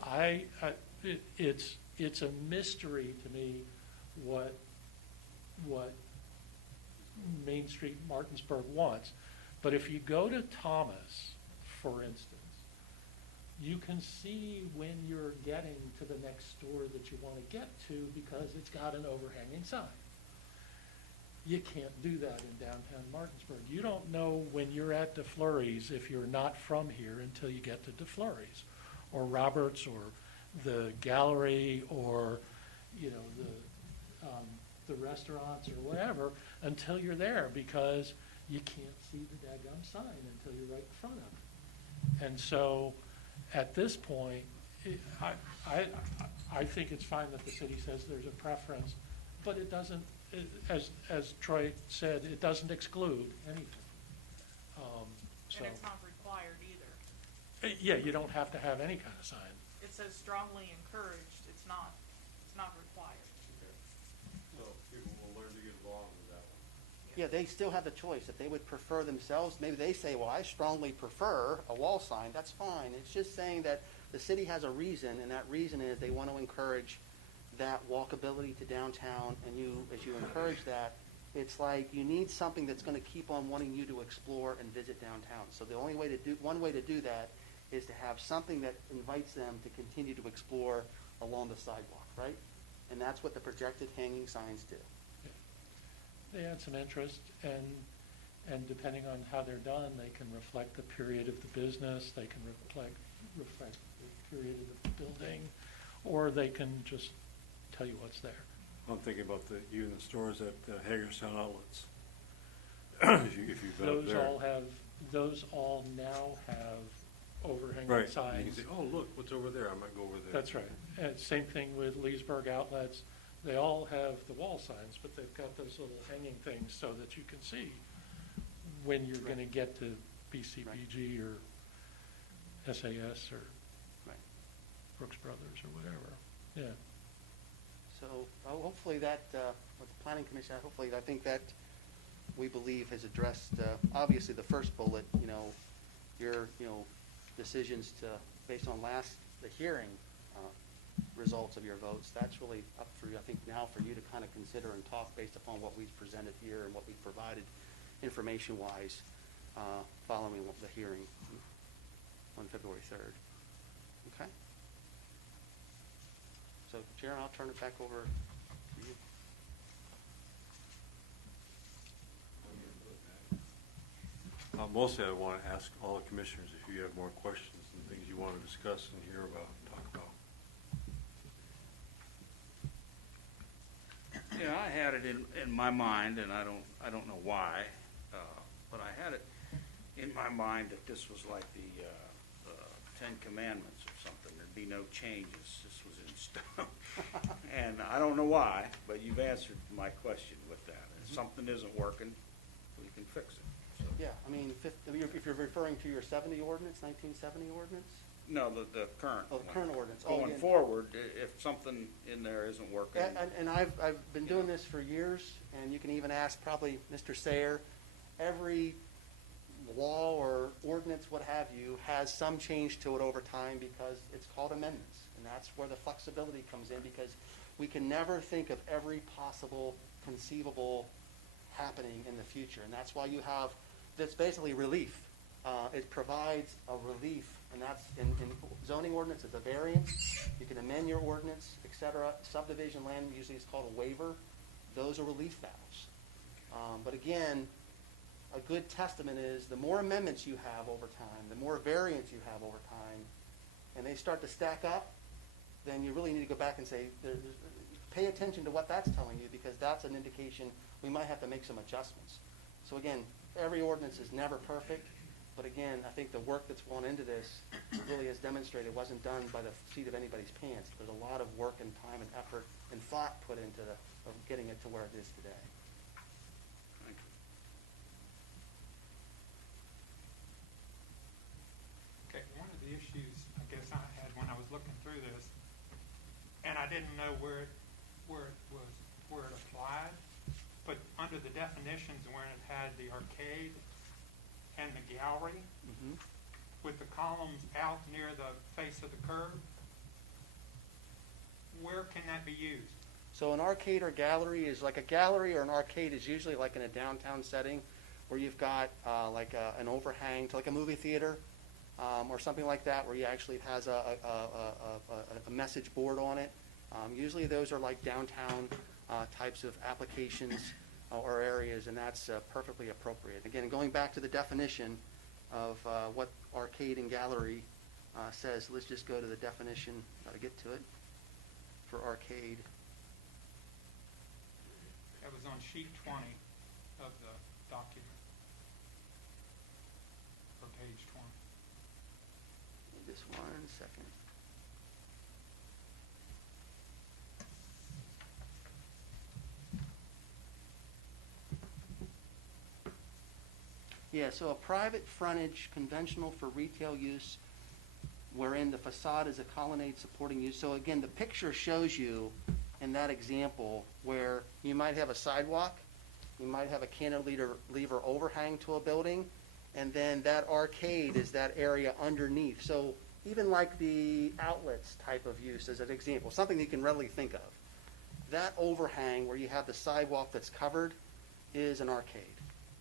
it's a mystery to me what Main Street Martinsburg wants. But if you go to Thomas, for instance, you can see when you're getting to the next store that you want to get to, because it's got an overhanging sign. You can't do that in downtown Martinsburg. You don't know when you're at DeFlurry's, if you're not from here, until you get to DeFlurry's or Roberts or the gallery or, the restaurants or whatever, until you're there, because you can't see the daggum sign until you're right in front of it. And so at this point, I think it's fine that the city says there's a preference, but it doesn't, as Troy said, it doesn't exclude anything. And it's not required either. Yeah, you don't have to have any kind of sign. It says strongly encouraged, it's not required. Okay. So people will learn to get along with that one. Yeah, they still have the choice. If they would prefer themselves, maybe they say, well, I strongly prefer a wall sign, that's fine. It's just saying that the city has a reason, and that reason is they want to encourage that walkability to downtown, and you, as you encourage that, it's like you need something that's going to keep on wanting you to explore and visit downtown. So the only way to do, one way to do that is to have something that invites them to continue to explore along the sidewalk, right? And that's what the projected hanging signs do. They add some interest, and depending on how they're done, they can reflect the period of the business, they can reflect the period of the building, or they can just tell you what's there. I'm thinking about even the stores at Hagerstown Outlets. If you've been up there. Those all now have overhanging Right, you signs. can say, oh, look, what's over there, I might go over there. That's right. And same thing with Leesburg Outlets. They all have the wall signs, but they've got those little hanging things so that you can see when you're gonna get to BCBG or SAS or Right. Brooks Brothers or whatever. Yeah. So hopefully that, with the planning commission, hopefully, I think that we believe has addressed, obviously, the first bullet, your, decisions to, based on the hearing results of your votes. That's really up for you, I think, now for you to kind of consider and talk based upon what we've presented here and what we've provided information-wise following the hearing on February 3rd. Okay? So, Sharon, I'll turn it back over to you. Mostly I want to ask all the commissioners if you have more questions and things you want to discuss and hear about and talk about. Yeah, I had it in my mind, and I don't know why, but I had it in my mind that this was like the Ten Commandments or something. There'd be no changes. This was in stone. And I don't know why, but you've answered my question with that. If something isn't working, we can fix it. So, Yeah, I mean, if you're referring to your 70 ordinance, 1970 ordinance? no, the current Oh, the one. current ordinance. Oh, Going yeah. forward, if something in there isn't working. And I've been doing this for years, and you can even ask probably Mr. Sayer, every law or ordinance, what have you, has some change to it over time because it's called amendments. And that's where the flexibility comes in, because we can never think of every possible conceivable happening in the future. And that's why you have, that's basically relief. It provides a relief, and that's in zoning ordinance, it's a variance. You can amend your ordinance, et cetera. Subdivision land usually is called a waiver. Those are relief valves. But again, a good testament is the more amendments you have over time, the more variance you have over time, and they start to stack up, then you really need to go back and say, pay attention to what that's telling you, because that's an indication we might have to make some adjustments. So again, every ordinance is never perfect, but again, I think the work that's gone into this really has demonstrated it wasn't done by the seat of anybody's pants. There's a lot of work and time and effort and thought put into of getting it to where it is today. Thank you. Okay, one of the issues I guess I had when I was looking through this, and I didn't know where it applied, but under the definitions where it had the arcade and the gallery Mm-hmm. with the columns out near the face of the curb, where can that be used? So an arcade or gallery is like a gallery, or an arcade is usually like in a downtown setting where you've got an overhang to like a movie theater or something like that, where you actually has a message board on it. Usually those are like downtown types of applications or areas, and that's perfectly appropriate. Again, going back to the definition of what arcade and gallery says, let's just go to the definition, got to get to it, for arcade. That was on sheet 20 of the document, or page 20. Just 1 second. Yeah, so a private frontage conventional for retail use wherein the facade is a colonnade supporting use. So again, the picture shows you in that example where you might have a sidewalk, you might have a cantilever overhang to a building, and then that arcade is that area underneath. So even like the outlets type of use as an example, something you can readily think of. That overhang where you have the sidewalk that's covered is an arcade.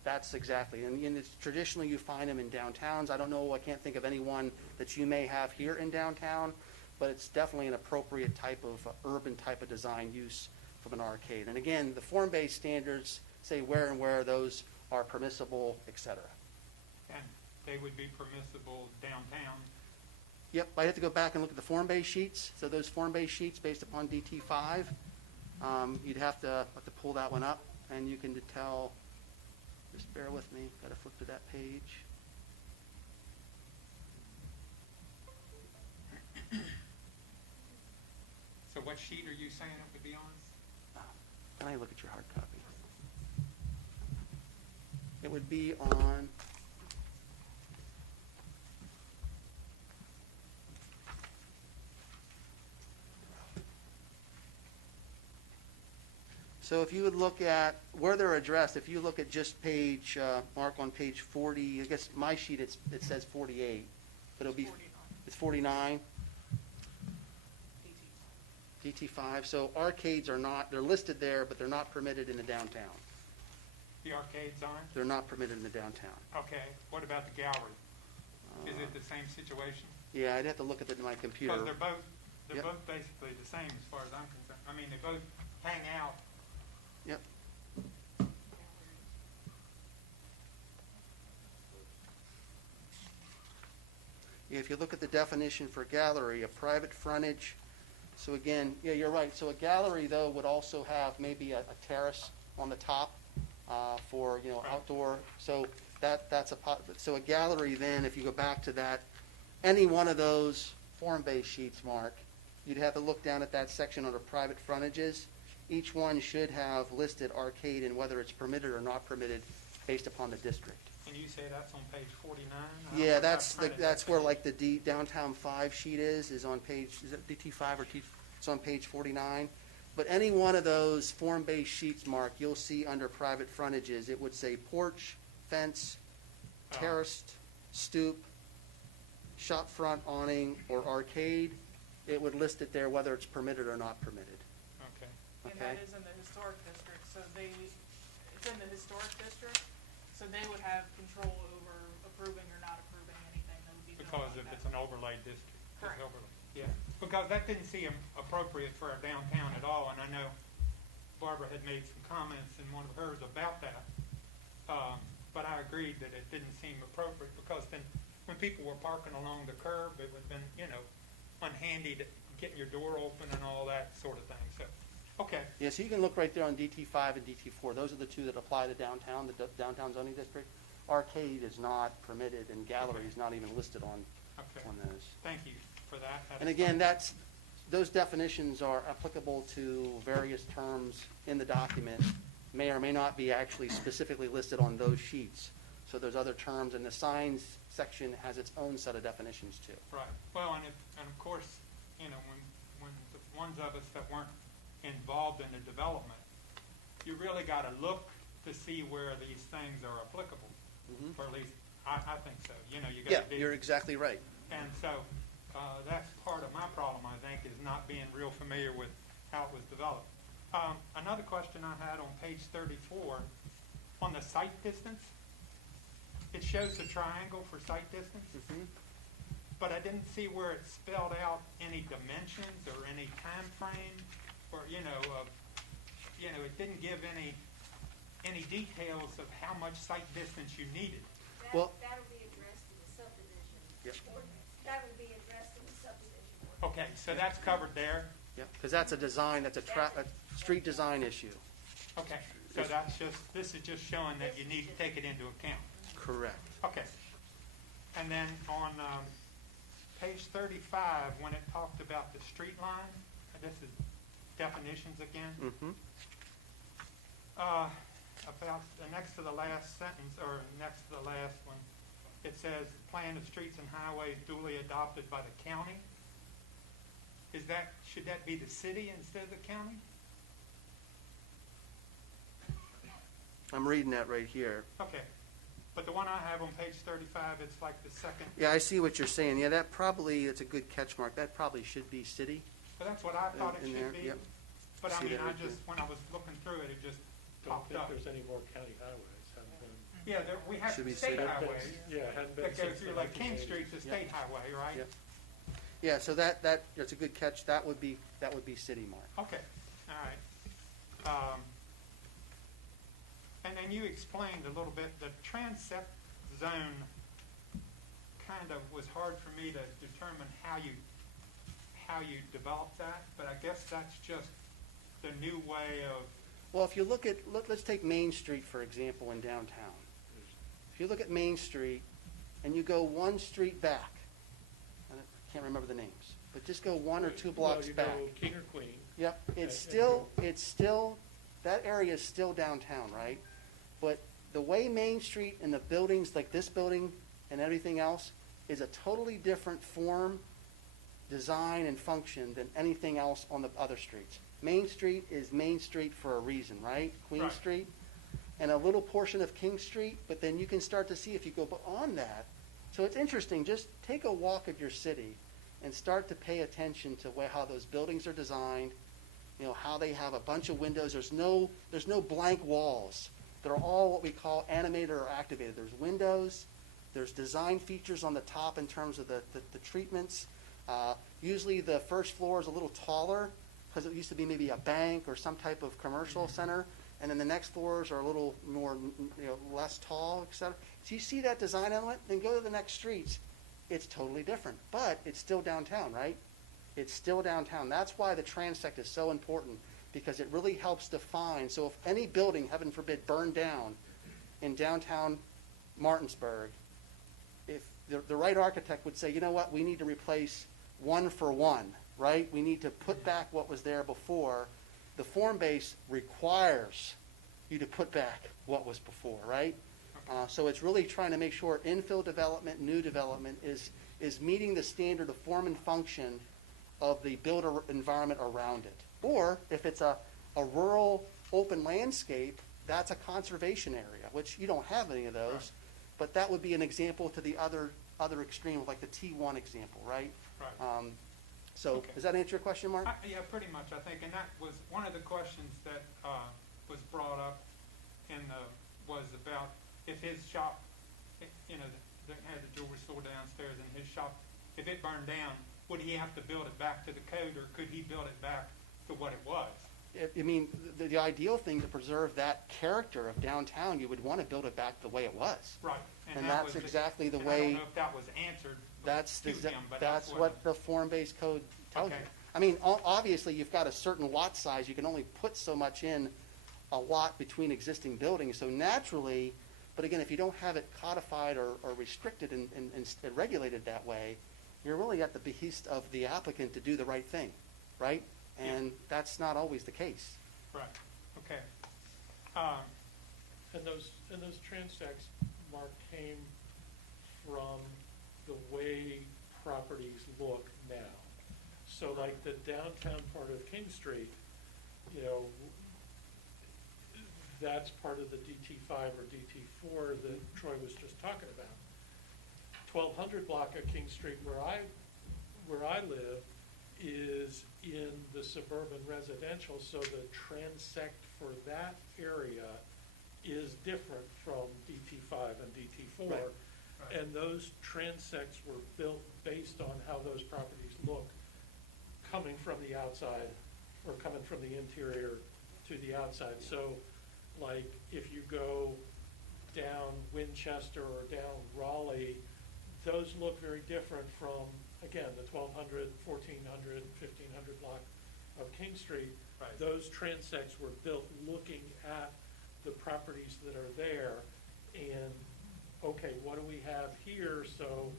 That's exactly, and it's traditionally you find them in downtowns. I don't know, I can't think of anyone that you may have here in downtown, but it's definitely an appropriate type of urban type of design use from an arcade. And again, the form-based standards say where and where those are permissible, et cetera. And they would be permissible downtown. Yep, I have to go back and look at the form-based sheets. So those form-based sheets based upon DT5, you'd have to pull that one up, and you can tell. Just bear with me. Got to flip to that page. So what sheet are you saying it would be on? Can I look at your hard copy? It would be on. So if you would look at where they're addressed, if you look at just page, Mark, on page 40, I guess my sheet, it says 48, but it'll be, 49. it's 49, DT. DT5. So arcades are not, they're listed there, but they're not permitted in the downtown. The arcades aren't? They're not permitted in the downtown. Okay, what about the gallery? Is it the same situation? Yeah, I'd have to look at it in my computer. Because they're Yep. both basically the same as far as I'm concerned. I mean, they both hang out. Yep. If you look at the definition for gallery, a private frontage, so again, yeah, you're right. So a gallery, though, would also have maybe a terrace on the top for, Right. outdoor. So that's so a gallery then, if you go back to that, any one of those form-based sheets, Mark, you'd have to look down at that section under private frontages. Each one should have listed arcade and whether it's permitted or not permitted based upon the district. And you say that's on page 49? Yeah, that's where like the downtown 5 sheet is on page, is it DT5 or T? It's on page 49. But any one of those form-based sheets, Mark, you'll see under private frontages, it would say porch, fence, terraced, stoop, shop front awning, or arcade. It would list it there whether it's permitted or not permitted. Okay. And Okay. that is in the historic district, so it's in the historic district, so they would have control over approving or not approving anything that would be done Because like if that. it's an overlay district. it's Correct. overlay. Yeah, because that didn't seem appropriate for our downtown at all, and I know Barbara had made some comments in one of hers about that. But I agreed that it didn't seem appropriate, because then when people were parking along the curb, it would have been, unhandy to getting your door open and all that sort of thing, so, okay. Yeah, so you can look right there on DT5 and DT4. Those are the two that apply to downtown, the downtown zoning district. Arcade is not permitted, and gallery is not even listed on Okay, those. thank you for that. And again, those definitions are applicable to various terms in the document, may or may not be actually specifically listed on those sheets. So there's other terms, and the signs section has its own set of definitions too. Right, well, and of course, when the ones of us that weren't involved in the development, you really gotta look to see where these things are applicable, Mhm. or at least, I think so, you Yeah, gotta dig. you're exactly right. And so, that's part of my problem, I think, is not being real familiar with how it was developed. Another question I had on page 34, on the site distance, it shows the triangle for site distance, Mhm. but I didn't see where it spelled out any dimensions or any time frame, or, it didn't give any details of how much site distance you needed. Well- That'll be addressed in the subdivision Yep. ordinance. That will be addressed in the subdivision ordinance. Okay, so that's covered there. Yeah, because that's a design, that's a street design issue. Okay, so this is just showing that you need to take it into account. Correct. Okay. And then on page 35, when it talked about the street line, this is definitions again, Mm-hmm. about the next to the last sentence, or next to the last one, it says, plan of streets and highways duly adopted by the county. Should that be the city instead of the county? I'm reading that right here. Okay, but the one I have on page 35, it's like the second, Yeah, I see what you're saying. Yeah, that probably, it's a good catch, Mark. That probably should be city. but that's what I thought it In there, should be. yep. But I See mean, that I right just, when I was looking through it, it just Don't popped think up. there's any more county highways, haven't been. Yeah, we have Should be state city. highways Yeah, hadn't been that go since the through, like King 1980s. Street's a state highway, right? Yep. Yeah, so that's a good catch. That would be city, Mark. Okay, all right. And then you explained a little bit, the transect zone kind of was hard for me to determine how you develop that, but I guess that's just the new way of, Well, if you let's take Main Street, for example, in downtown. If you look at Main Street and you go one street back, I can't remember the names, but just go one or two blocks back. Well, you go King or Queen. Yep, it's and still, that area is still downtown, right? But the way Main Street and the buildings, like this building and everything else, is a totally different form, design, and function than anything else on the other streets. Main Street is Main Street for a reason, right? Queen Right. Street, and a little portion of King Street, but then you can start to see if you go on that. So it's interesting, just take a walk of your city and start to pay attention to how those buildings are designed, how they have a bunch of windows. There's no blank walls. They're all what we call animated or activated. There's windows, there's design features on the top in terms of the treatments. Usually the first floor is a little taller because it used to be maybe a bank or some type of commercial center, and then the next floors are a little more, less tall, et cetera. So you see that design element, then go to the next streets. It's totally different, but it's still downtown, right? It's still downtown. That's why the transect is so important, because it really helps define. So if any building, heaven forbid, burned down in downtown Martinsburg, if the right architect would say, you know what, we need to replace one for one, right? We need to put back what was there before. The form base requires you to put back what was before, right? So it's really trying to make sure infill development, new development is meeting the standard of form and function of the built environment around it. Or if it's a rural open landscape, that's a conservation area, which you don't have any of those. Right. But that would be an example to the other extreme, like the T1 example, right? right. So Okay. does that answer your question, Mark? Yeah, pretty much, I think, and that was one of the questions that was brought up was about if his shop, that had the jewelry store downstairs in his shop, if it burned down, would he have to build it back to the code, or could he build it back to what it was? I mean, the ideal thing to preserve that character of downtown, you would want to build it back the way it was. Right. And that that's was exactly the and I way. don't know if that was answered That's to him, but that's what the form-based code tells you. Okay. I mean, obviously, you've got a certain lot size. You can only put so much in a lot between existing buildings. So naturally, but again, if you don't have it codified or restricted and regulated that way, you're really at the behest of the applicant to do the right thing, right? And that's not always the case. Right, okay. And those transects, Mark, came from the way properties look now. So like the downtown part of King Street, that's part of the DT5 or DT4 that Troy was just talking about. 1200 block of King Street where I live is in the suburban residential, so the transect for that area is different from DT5 and DT4. Right. Right. And those transects were built based on how those properties look coming from the outside or coming from the interior to the outside. So like if you go down Winchester or down Raleigh, those look very different from, again, the 1200, 1400, 1500 block of King Street. Right. Those transects were built looking at the properties that are there and, okay, what do we have here? So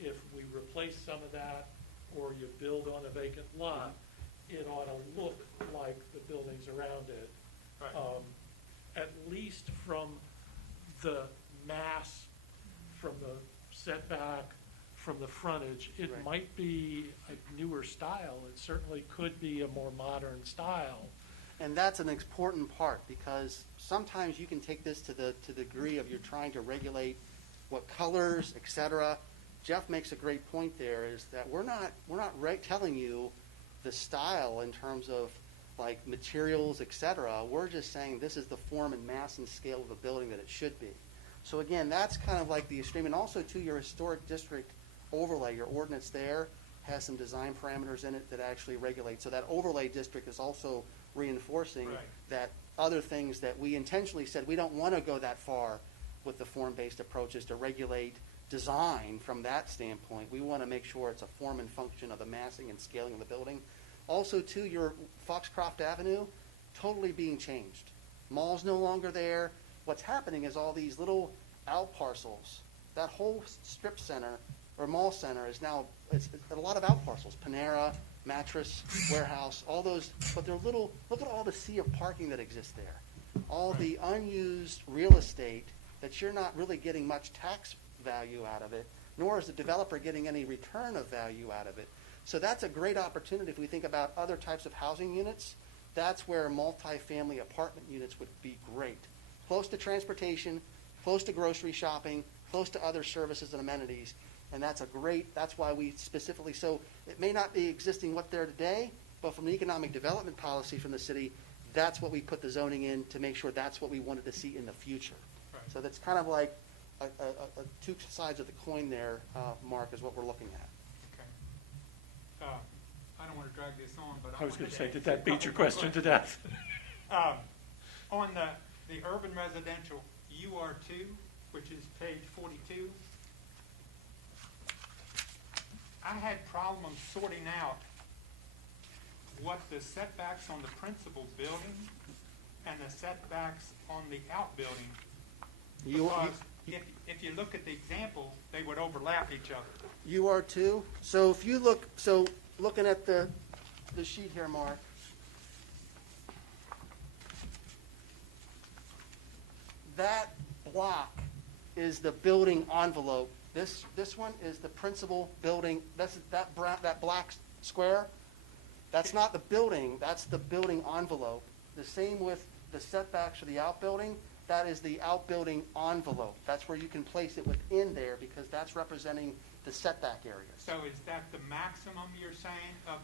if we replace some of that or you build on a vacant lot, it ought to look like the buildings around it. Right. At least from the mass, from the setback from the frontage. It Right. might be a newer style. It certainly could be a more modern style. And that's an important part, because sometimes you can take this to the degree of you're trying to regulate what colors, et cetera. Jeff makes a great point there, is that we're not telling you the style in terms of like materials, et cetera. We're just saying this is the form and mass and scale of the building that it should be. So again, that's kind of like the extreme. And also to your historic district overlay, your ordinance there has some design parameters in it that actually regulate. So that overlay district is also reinforcing Right. that other things that we intentionally said we don't want to go that far with the form-based approaches to regulate design from that standpoint. We want to make sure it's a form and function of the massing and scaling of the building. Also, too, your Foxcroft Avenue, totally being changed. Mall's no longer there. What's happening is all these little out parcels, that whole strip center or mall center is now, it's a lot of out parcels. Panera, Mattress, Warehouse, all those, but they're little, look at all the sea of parking that exists there. All the unused real estate that you're not really getting much tax value out of it, nor is the developer getting any return of value out of it. So that's a great opportunity if we think about other types of housing units. That's where multifamily apartment units would be great. Close to transportation, close to grocery shopping, close to other services and amenities. And that's why we specifically, so it may not be existing what's there today, but from an economic development policy from the city, that's what we put the zoning in to make sure that's what we wanted to see in the future. Right. So that's kind of like a two sides of the coin there, Mark, is what we're looking at. Okay. I don't want to drag this on, but I was going wanted to say, ask did you a that beat your couple more question to death? On the urban residential UR2, which is page 42, I had problems sorting out what the setbacks on the principal building and the setbacks on the outbuilding. Because if you look at the example, they would overlap each other. UR2, so if you look, looking at the sheet here, Mark. That block is the building envelope. This one is the principal building. That black square, that's not the building, that's the building envelope. The same with the setbacks for the outbuilding, that is the outbuilding envelope. That's where you can place it within there, because that's representing the setback areas. So is that the maximum you're saying of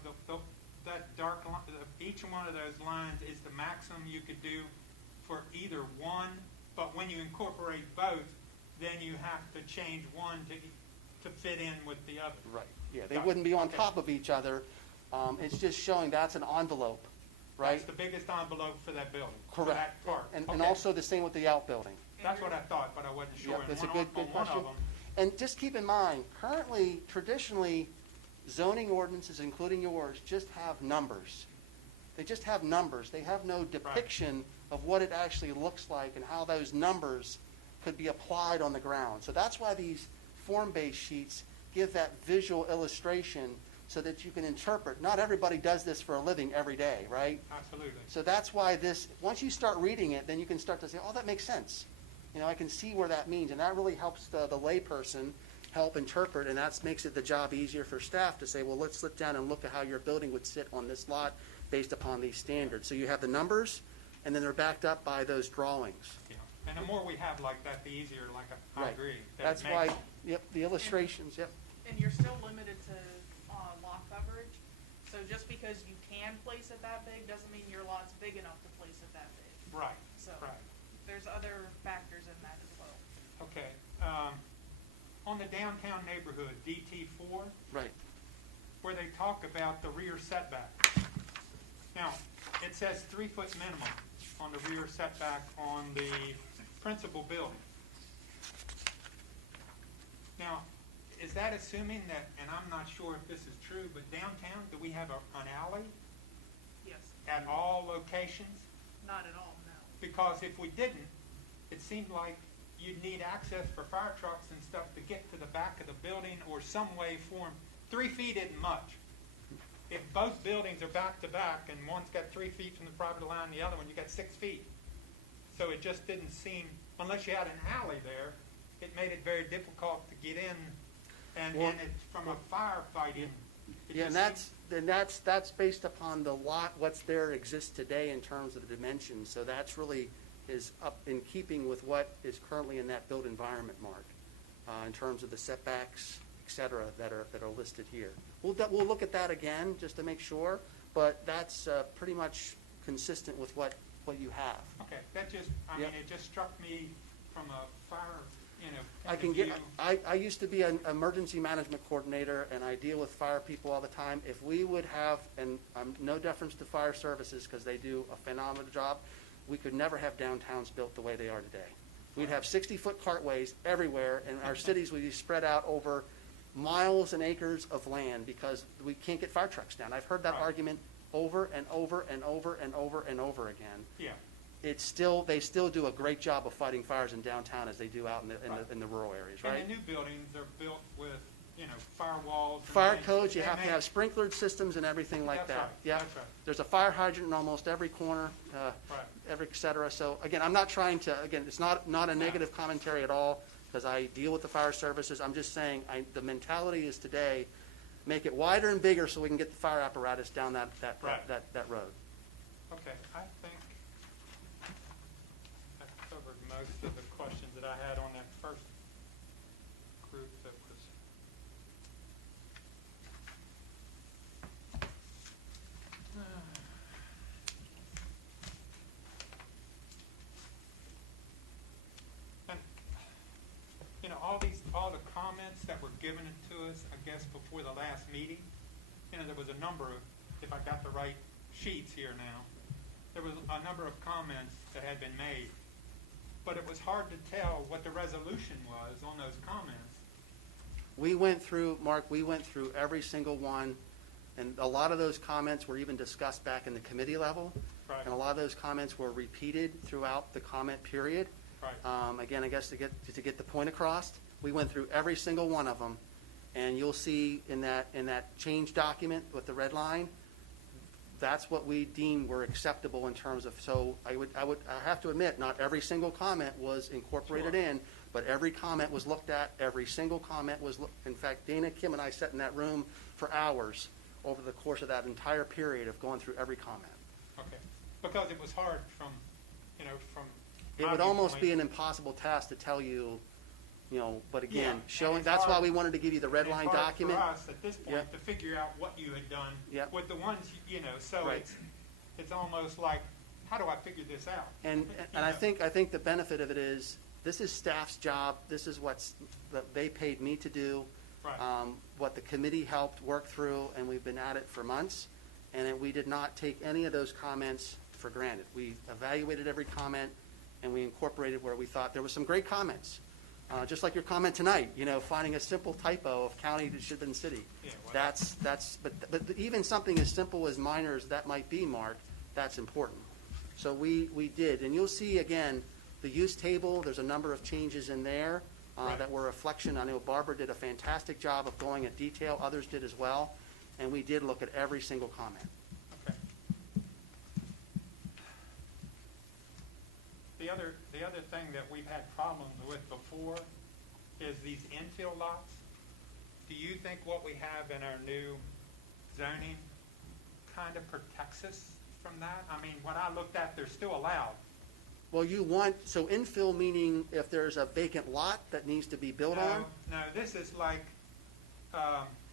that dark line, each one of those lines is the maximum you could do for either one, but when you incorporate both, then you have to change one to fit in with the other? Right, yeah, they wouldn't be on Okay. top of each other. It's just showing that's an envelope, right? That's the biggest envelope for that building? For Correct. that part? And Okay. also the same with the outbuilding. That's what I thought, but I wasn't sure. Yep, And that's a one good on one question. of them, And just keep in mind, currently, traditionally, zoning ordinances, including yours, just have numbers. They just have numbers. They have no depiction of what it actually looks like and how those numbers could be applied on the ground. So that's why these form-based sheets give that visual illustration so that you can interpret. Not everybody does this for a living every day, right? absolutely. So that's why this, once you start reading it, then you can start to say, oh, that makes sense. You know, I can see where that means, and that really helps the layperson help interpret, and that makes it the job easier for staff to say, well, let's sit down and look at how your building would sit on this lot based upon these standards. So you have the numbers, and then they're backed up by those drawings. Yeah. And the more we have like that, the easier, I Right. agree. that it That's makes- why, yep, the illustrations, yep. And you're still limited to lot coverage, so just because you can place it that big, doesn't mean your lot's big enough to place it that big. Right, So right. there's other factors in that as well. Okay. On the downtown neighborhood, DT4, Right. where they talk about the rear setback. Now, it says 3-foot minimum on the rear setback on the principal building. Now, is that assuming that, and I'm not sure if this is true, but downtown, do we have an alley Yes, at all locations? not at all, no. Because if we didn't, it seemed like you'd need access for fire trucks and stuff to get to the back of the building or some way form. 3 feet isn't much. If both buildings are back to back and one's got 3 feet from the property line, the other one, you got 6 feet. So it just didn't seem, unless you had an alley there, it made it very difficult to get in, and Well- it's from a firefighting. it Yeah, and just that's based upon the lot, what's there exists today in terms of the dimensions. So that's really is up in keeping with what is currently in that built environment, Mark, in terms of the setbacks, et cetera, that are listed here. We'll look at that again, just to make sure, but that's pretty much consistent with what you have. Okay, that just, I Yep. mean, it just struck me from a fire, I point can of get, view. I used to be an emergency management coordinator, and I deal with fire people all the time. If we would have, and no deference to fire services, because they do a phenomenal job, we could never have downtowns built the way they are today. We'd have 60-foot cartways everywhere, and our cities would be spread out over miles and acres of land, because we can't get fire trucks down. I've heard that Right. argument over and over and over and over and over again. Yeah, They still do a great job of fighting fires in downtown as they do out Right. in the rural areas, and right? the new buildings are built with, firewalls. and Fire things. codes, you They have to make- have sprinklered systems and everything like That's that. right, Yeah. that's right. There's a fire hydrant in almost every corner, Right. every, et cetera. So again, I'm not trying to, again, it's not a negative commentary at all, because I deal with the fire services. I'm just saying, the mentality is today, make it wider and bigger so we can get the fire apparatus down that Right. road. Okay, I think I covered most of the questions that I had on that first group that was. And, all the comments that were given to us, I guess, before the last meeting, there was a number of, if I got the right sheets here now, there was a number of comments that had been made, but it was hard to tell what the resolution was on those comments. Mark, we went through every single one, and a lot of those comments were even discussed back in the committee level. Right. And a lot of those comments were repeated throughout the comment period. Right. Again, I guess to get the point across, we went through every single one of them, and you'll see in that change document with the red line, that's what we deemed were acceptable in terms of, so I have to admit, not every single comment was incorporated Sure. in, but every comment was looked at, every single comment was, in fact, Dana, Kim, and I sat in that room for hours over the course of that entire period of going through every comment. Okay, because it was hard from. It my would almost be viewpoint. an impossible task to tell you, but Yeah, again, and showing, it's that's why hard- we wanted to give you the red And it's line hard document. for us at this point Yep. to figure out what you had done Yep. with the ones, so Right. it's almost like, how do I figure this out? And I think the benefit of it is, this is staff's job, this is that they paid me to do. Right. What the committee helped work through, and we've been at it for months, and we did not take any of those comments for granted. We evaluated every comment, and we incorporated where we thought there were some great comments. Just like your comment tonight, finding a simple typo of county that should have been city. Yeah, well- But even something as simple as minor as that might be, Mark, that's important. So we did, and you'll see again, the use table, there's a number of changes in there Right. that were a reflection. I know Barbara did a fantastic job of going at detail, others did as well, and we did look at every single comment. Okay. The other thing that we've had problems with before is these infill lots. Do you think what we have in our new zoning kind of protects us from that? I mean, when I looked at, they're still allowed. Well, so infill meaning if there's a vacant lot that needs to be built on? No, this is like,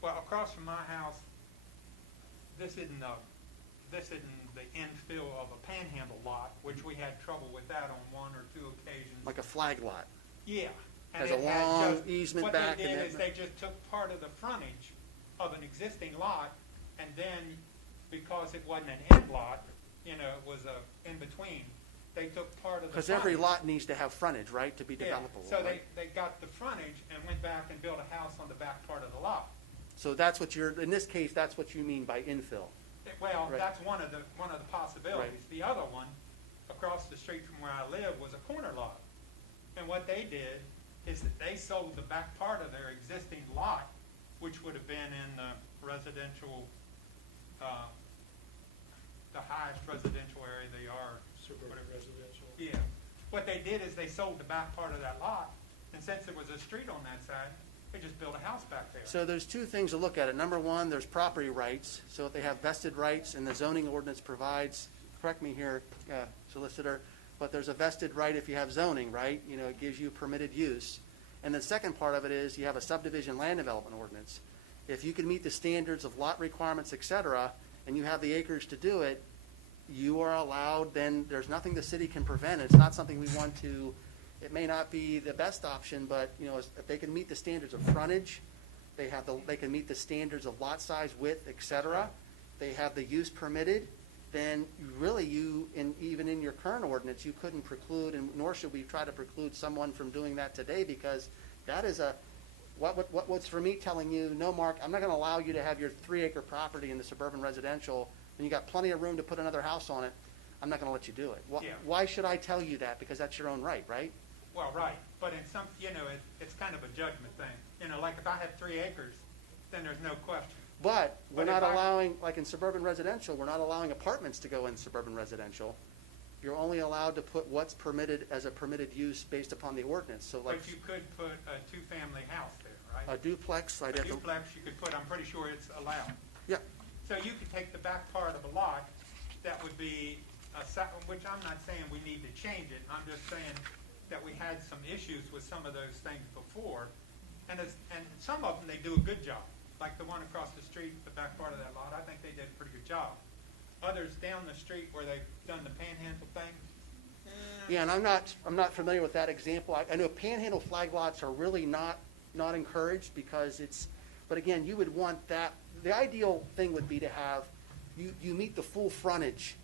across from my house, this isn't the infill of a panhandle lot, which we had trouble with that on one or two occasions. Like a flag lot? Yeah. and Has it a had long just- easement What back they and did is that- they just took part of the frontage of an existing lot, and then, because it wasn't an end lot, it was a in-between, they took part of the Because every frontage. lot needs to have frontage, right, to be Yeah, developable, so right? they got the frontage and went back and built a house on the back part of the lot. So that's what in this case, that's what you mean by infill. Well, Right. that's one of the possibilities. The other one, across the street from where I live, was a corner lot. And what they did is that they sold the back part of their existing lot, which would have been in the residential, the highest residential area they are. Suburban residential. Yeah. What they did is they sold the back part of that lot, And since there was a street on that side, they just built a house back there. So there's two things to look at it. Number one, there's property rights. So if they have vested rights and the zoning ordinance provides, correct me here, solicitor, but there's a vested right if you have zoning, right? You know, it gives you permitted use. And the second part of it is you have a subdivision land development ordinance. If you can meet the standards of lot requirements, et cetera, and you have the acres to do it, you are allowed, then there's nothing the city can prevent. It's not something we want to, it may not be the best option, but, you know, if they can meet the standards of frontage, they can meet the standards of lot size, width, et cetera, they have the use permitted, then really even in your current ordinance, you couldn't preclude, and nor should we try to preclude someone from doing that today, because that is what's for me telling you, no, Mark, I'm not gonna allow you to have your 3-acre property in the suburban residential, and you got plenty of room to put another house on it, I'm not gonna let you do it. Yeah. Why should I tell you that? Because that's your own right, right? Well, right, but in some, you know, it's kind of a judgment thing. You know, like if I have 3 acres, then there's no question. But we're But not if I- allowing, like in suburban residential, we're not allowing apartments to go in suburban residential. You're only allowed to put what's permitted as a permitted use based upon the ordinance, so like But you could put a 2-family house there, right? a duplex, I'd A have to, duplex you could put, I'm pretty sure it's allowed. yeah, So you could take the back part of a lot, that would be which I'm not saying we need to change it, I'm just saying that we had some issues with some of those things before, and some of them, they do a good job. Like the one across the street, the back part of that lot, I think they did a pretty good job. Others down the street where they've done the panhandle thing, yeah, and I'm not familiar with that example. I know panhandle flag lots are really not encouraged because but again, you would want that, the ideal thing would be to have, you meet the full frontage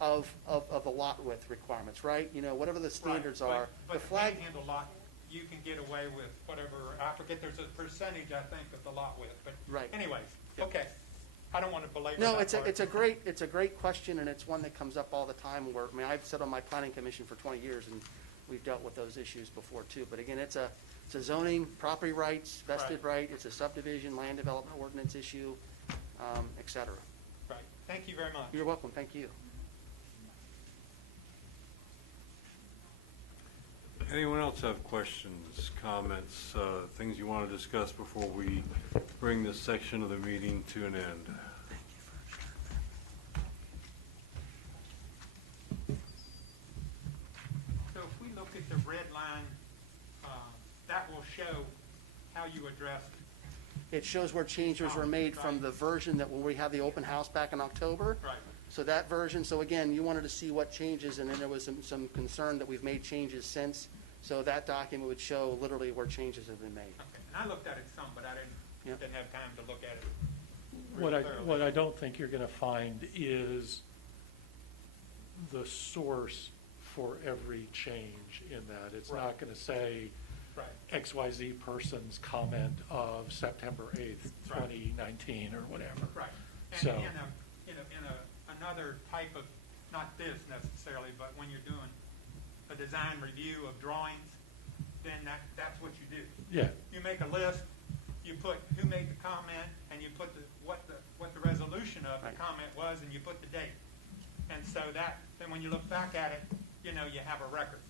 of the lot width requirements, right? You know, whatever the standards right, are. But The the flag, panhandle lot, you can get away with whatever, I forget, there's a percentage, I think, of the lot width, but Right. anyways, Yep. okay. I don't want to belabor no, that part. it's a great question, and it's one that comes up all the time where, I mean, I've sat on my planning commission for 20 years, and we've dealt with those issues before too. But again, it's a zoning, property rights, vested right, it's a subdivision, land development ordinance issue, et cetera. Right, thank you very much. You're welcome, thank you. Anyone else have questions, comments, things you want to discuss before we bring this section of the meeting to an end? So if we look at the red line, that will show how you addressed it. It shows where changes were made from Right. the version that when we had the open house back in October. Right. So that version, so again, you wanted to see what changes, and then there was some concern that we've made changes since. So that document would show literally where changes have been made. Okay, and I looked at it some, but I Yep. didn't have time to look at it What real I, thoroughly. what I don't think you're gonna find is the source for every change in that. It's Right. not gonna say Right, XYZ person's comment of September 8th, Right. 2019, or whatever. right. And So- in another type of, not this necessarily, but when you're doing a design review of drawings, then that's what you do. Yeah, You make a list, you put who made the comment, and you put what the resolution of the Right. comment was, and you put the date. And so then when you look back at it, you know, you have a record.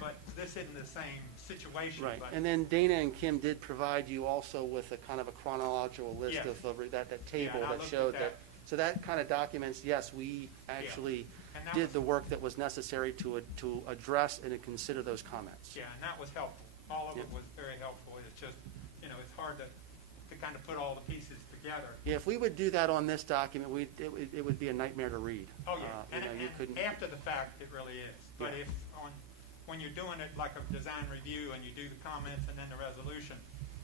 But this isn't the same situation. Right, But and then Dana and Kim did provide you also with a kind of a chronological list Yes. of that table and I that looked at showed that. that. So that kind of documents, yes, we actually And that did was- the work that was necessary to address and to consider those comments. Yeah, and that was helpful. All of it Yep. was very helpful. It's just, you know, it's hard to kind of put all the pieces together. Yeah, if we would do that on this document, it would be a nightmare to read. Oh, yeah, You know, you and couldn't, after the fact, it really is. But Yeah. when you're doing it like a design review and you do the comments and then the resolution,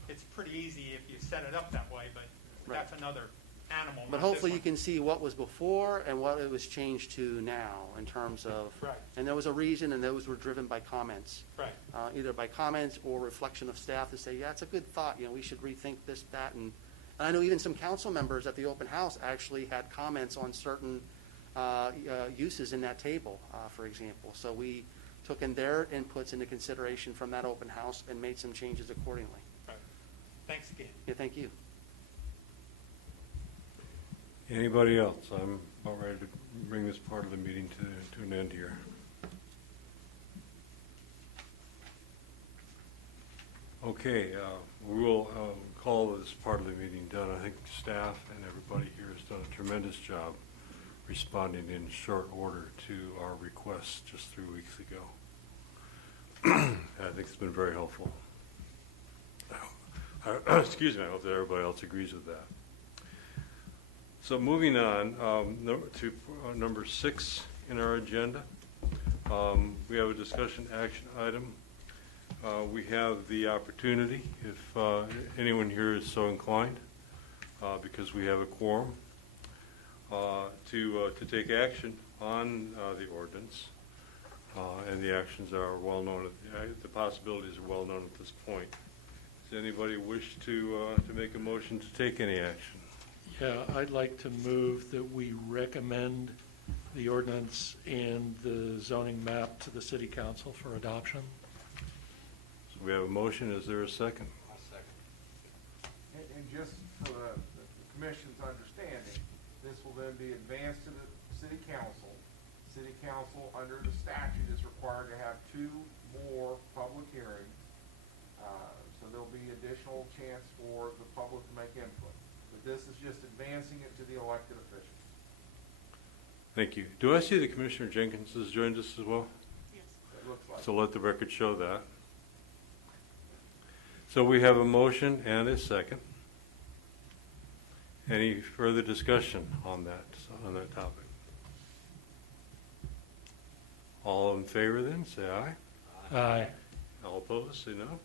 it's pretty easy if you set it up that way, but Right. that's another animal. but not hopefully this you can see what was before and what it was changed to now in terms of. Right. And there was a reason, and those were driven by comments. one. Right, Either by comments or reflection of staff to say, yeah, it's a good thought, you know, we should rethink this, that, and I know even some council members at the open house actually had comments on certain uses in that table, for example. So we took in their inputs into consideration from that open house and made some changes accordingly. right. Thanks again. Yeah, thank you. Anybody else? I'm about ready to bring this part of the meeting to an end here. Okay, we will call this part of the meeting done. I think staff and everybody here has done a tremendous job responding in short order to our requests just 3 weeks ago. I think it's been very helpful. Excuse me, I hope that everybody else agrees with that. So moving on to number 6 in our agenda, we have a discussion action item. We have the opportunity, if anyone here is so inclined, because we have a quorum, to take action on the ordinance, and the actions are well known. The possibilities are well known at this point. Does anybody wish to make a motion to take any action? Yeah, I'd like to move that we recommend the ordinance and the zoning map to the city council for adoption. So we have a motion. Is there a second? And just for the commission's understanding, this will then be advanced to the city council. City council, under the statute, is required to have 2 more public hearings. So there'll be additional chance for the public to make input. But this is just advancing it to the elected officials. Thank you. Do I see that Commissioner Jenkins has joined us as well? Yes. It looks like. So let the record show that. So we have a motion and a second. Any further discussion on that topic? All in favor then, say aye. Aye. All opposed, say no.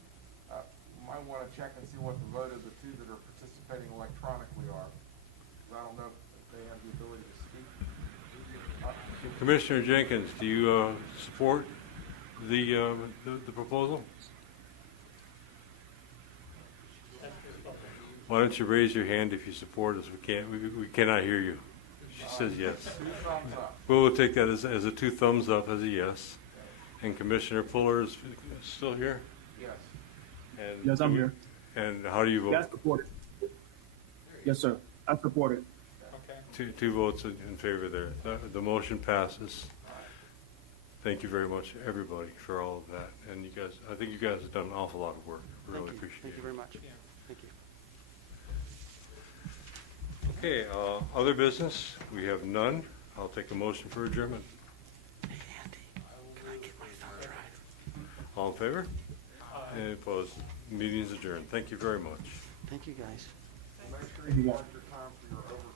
Might want to check and see what the vote of the 2 that are participating electronically are. 'Cause I don't know if they have the ability to speak. Commissioner Jenkins, do you support the proposal? Why don't you raise your hand if you support us? We cannot hear you. She says yes. 2 thumbs up. We'll take that as a 2 thumbs up as a yes. And Commissioner Fuller is still here? Yes. And Yes, I'm here. And how do you vote? Yes, support it. Yes, sir. I support it. Okay. Two votes in favor there. The motion passes. Thank you very much, everybody, for all of that. And you guys, I think you guys have done an awful lot of work. Really Thank you. appreciate it. Thank you very much. Yeah. Thank you. Okay, other business, we have none. I'll take a motion for adjournment. Hey, Andy, can I get my thumb drive? All in favor? Any opposed? Meeting is adjourned. Thank you very much. Thank you, guys. Make sure you mark your time for your overtime.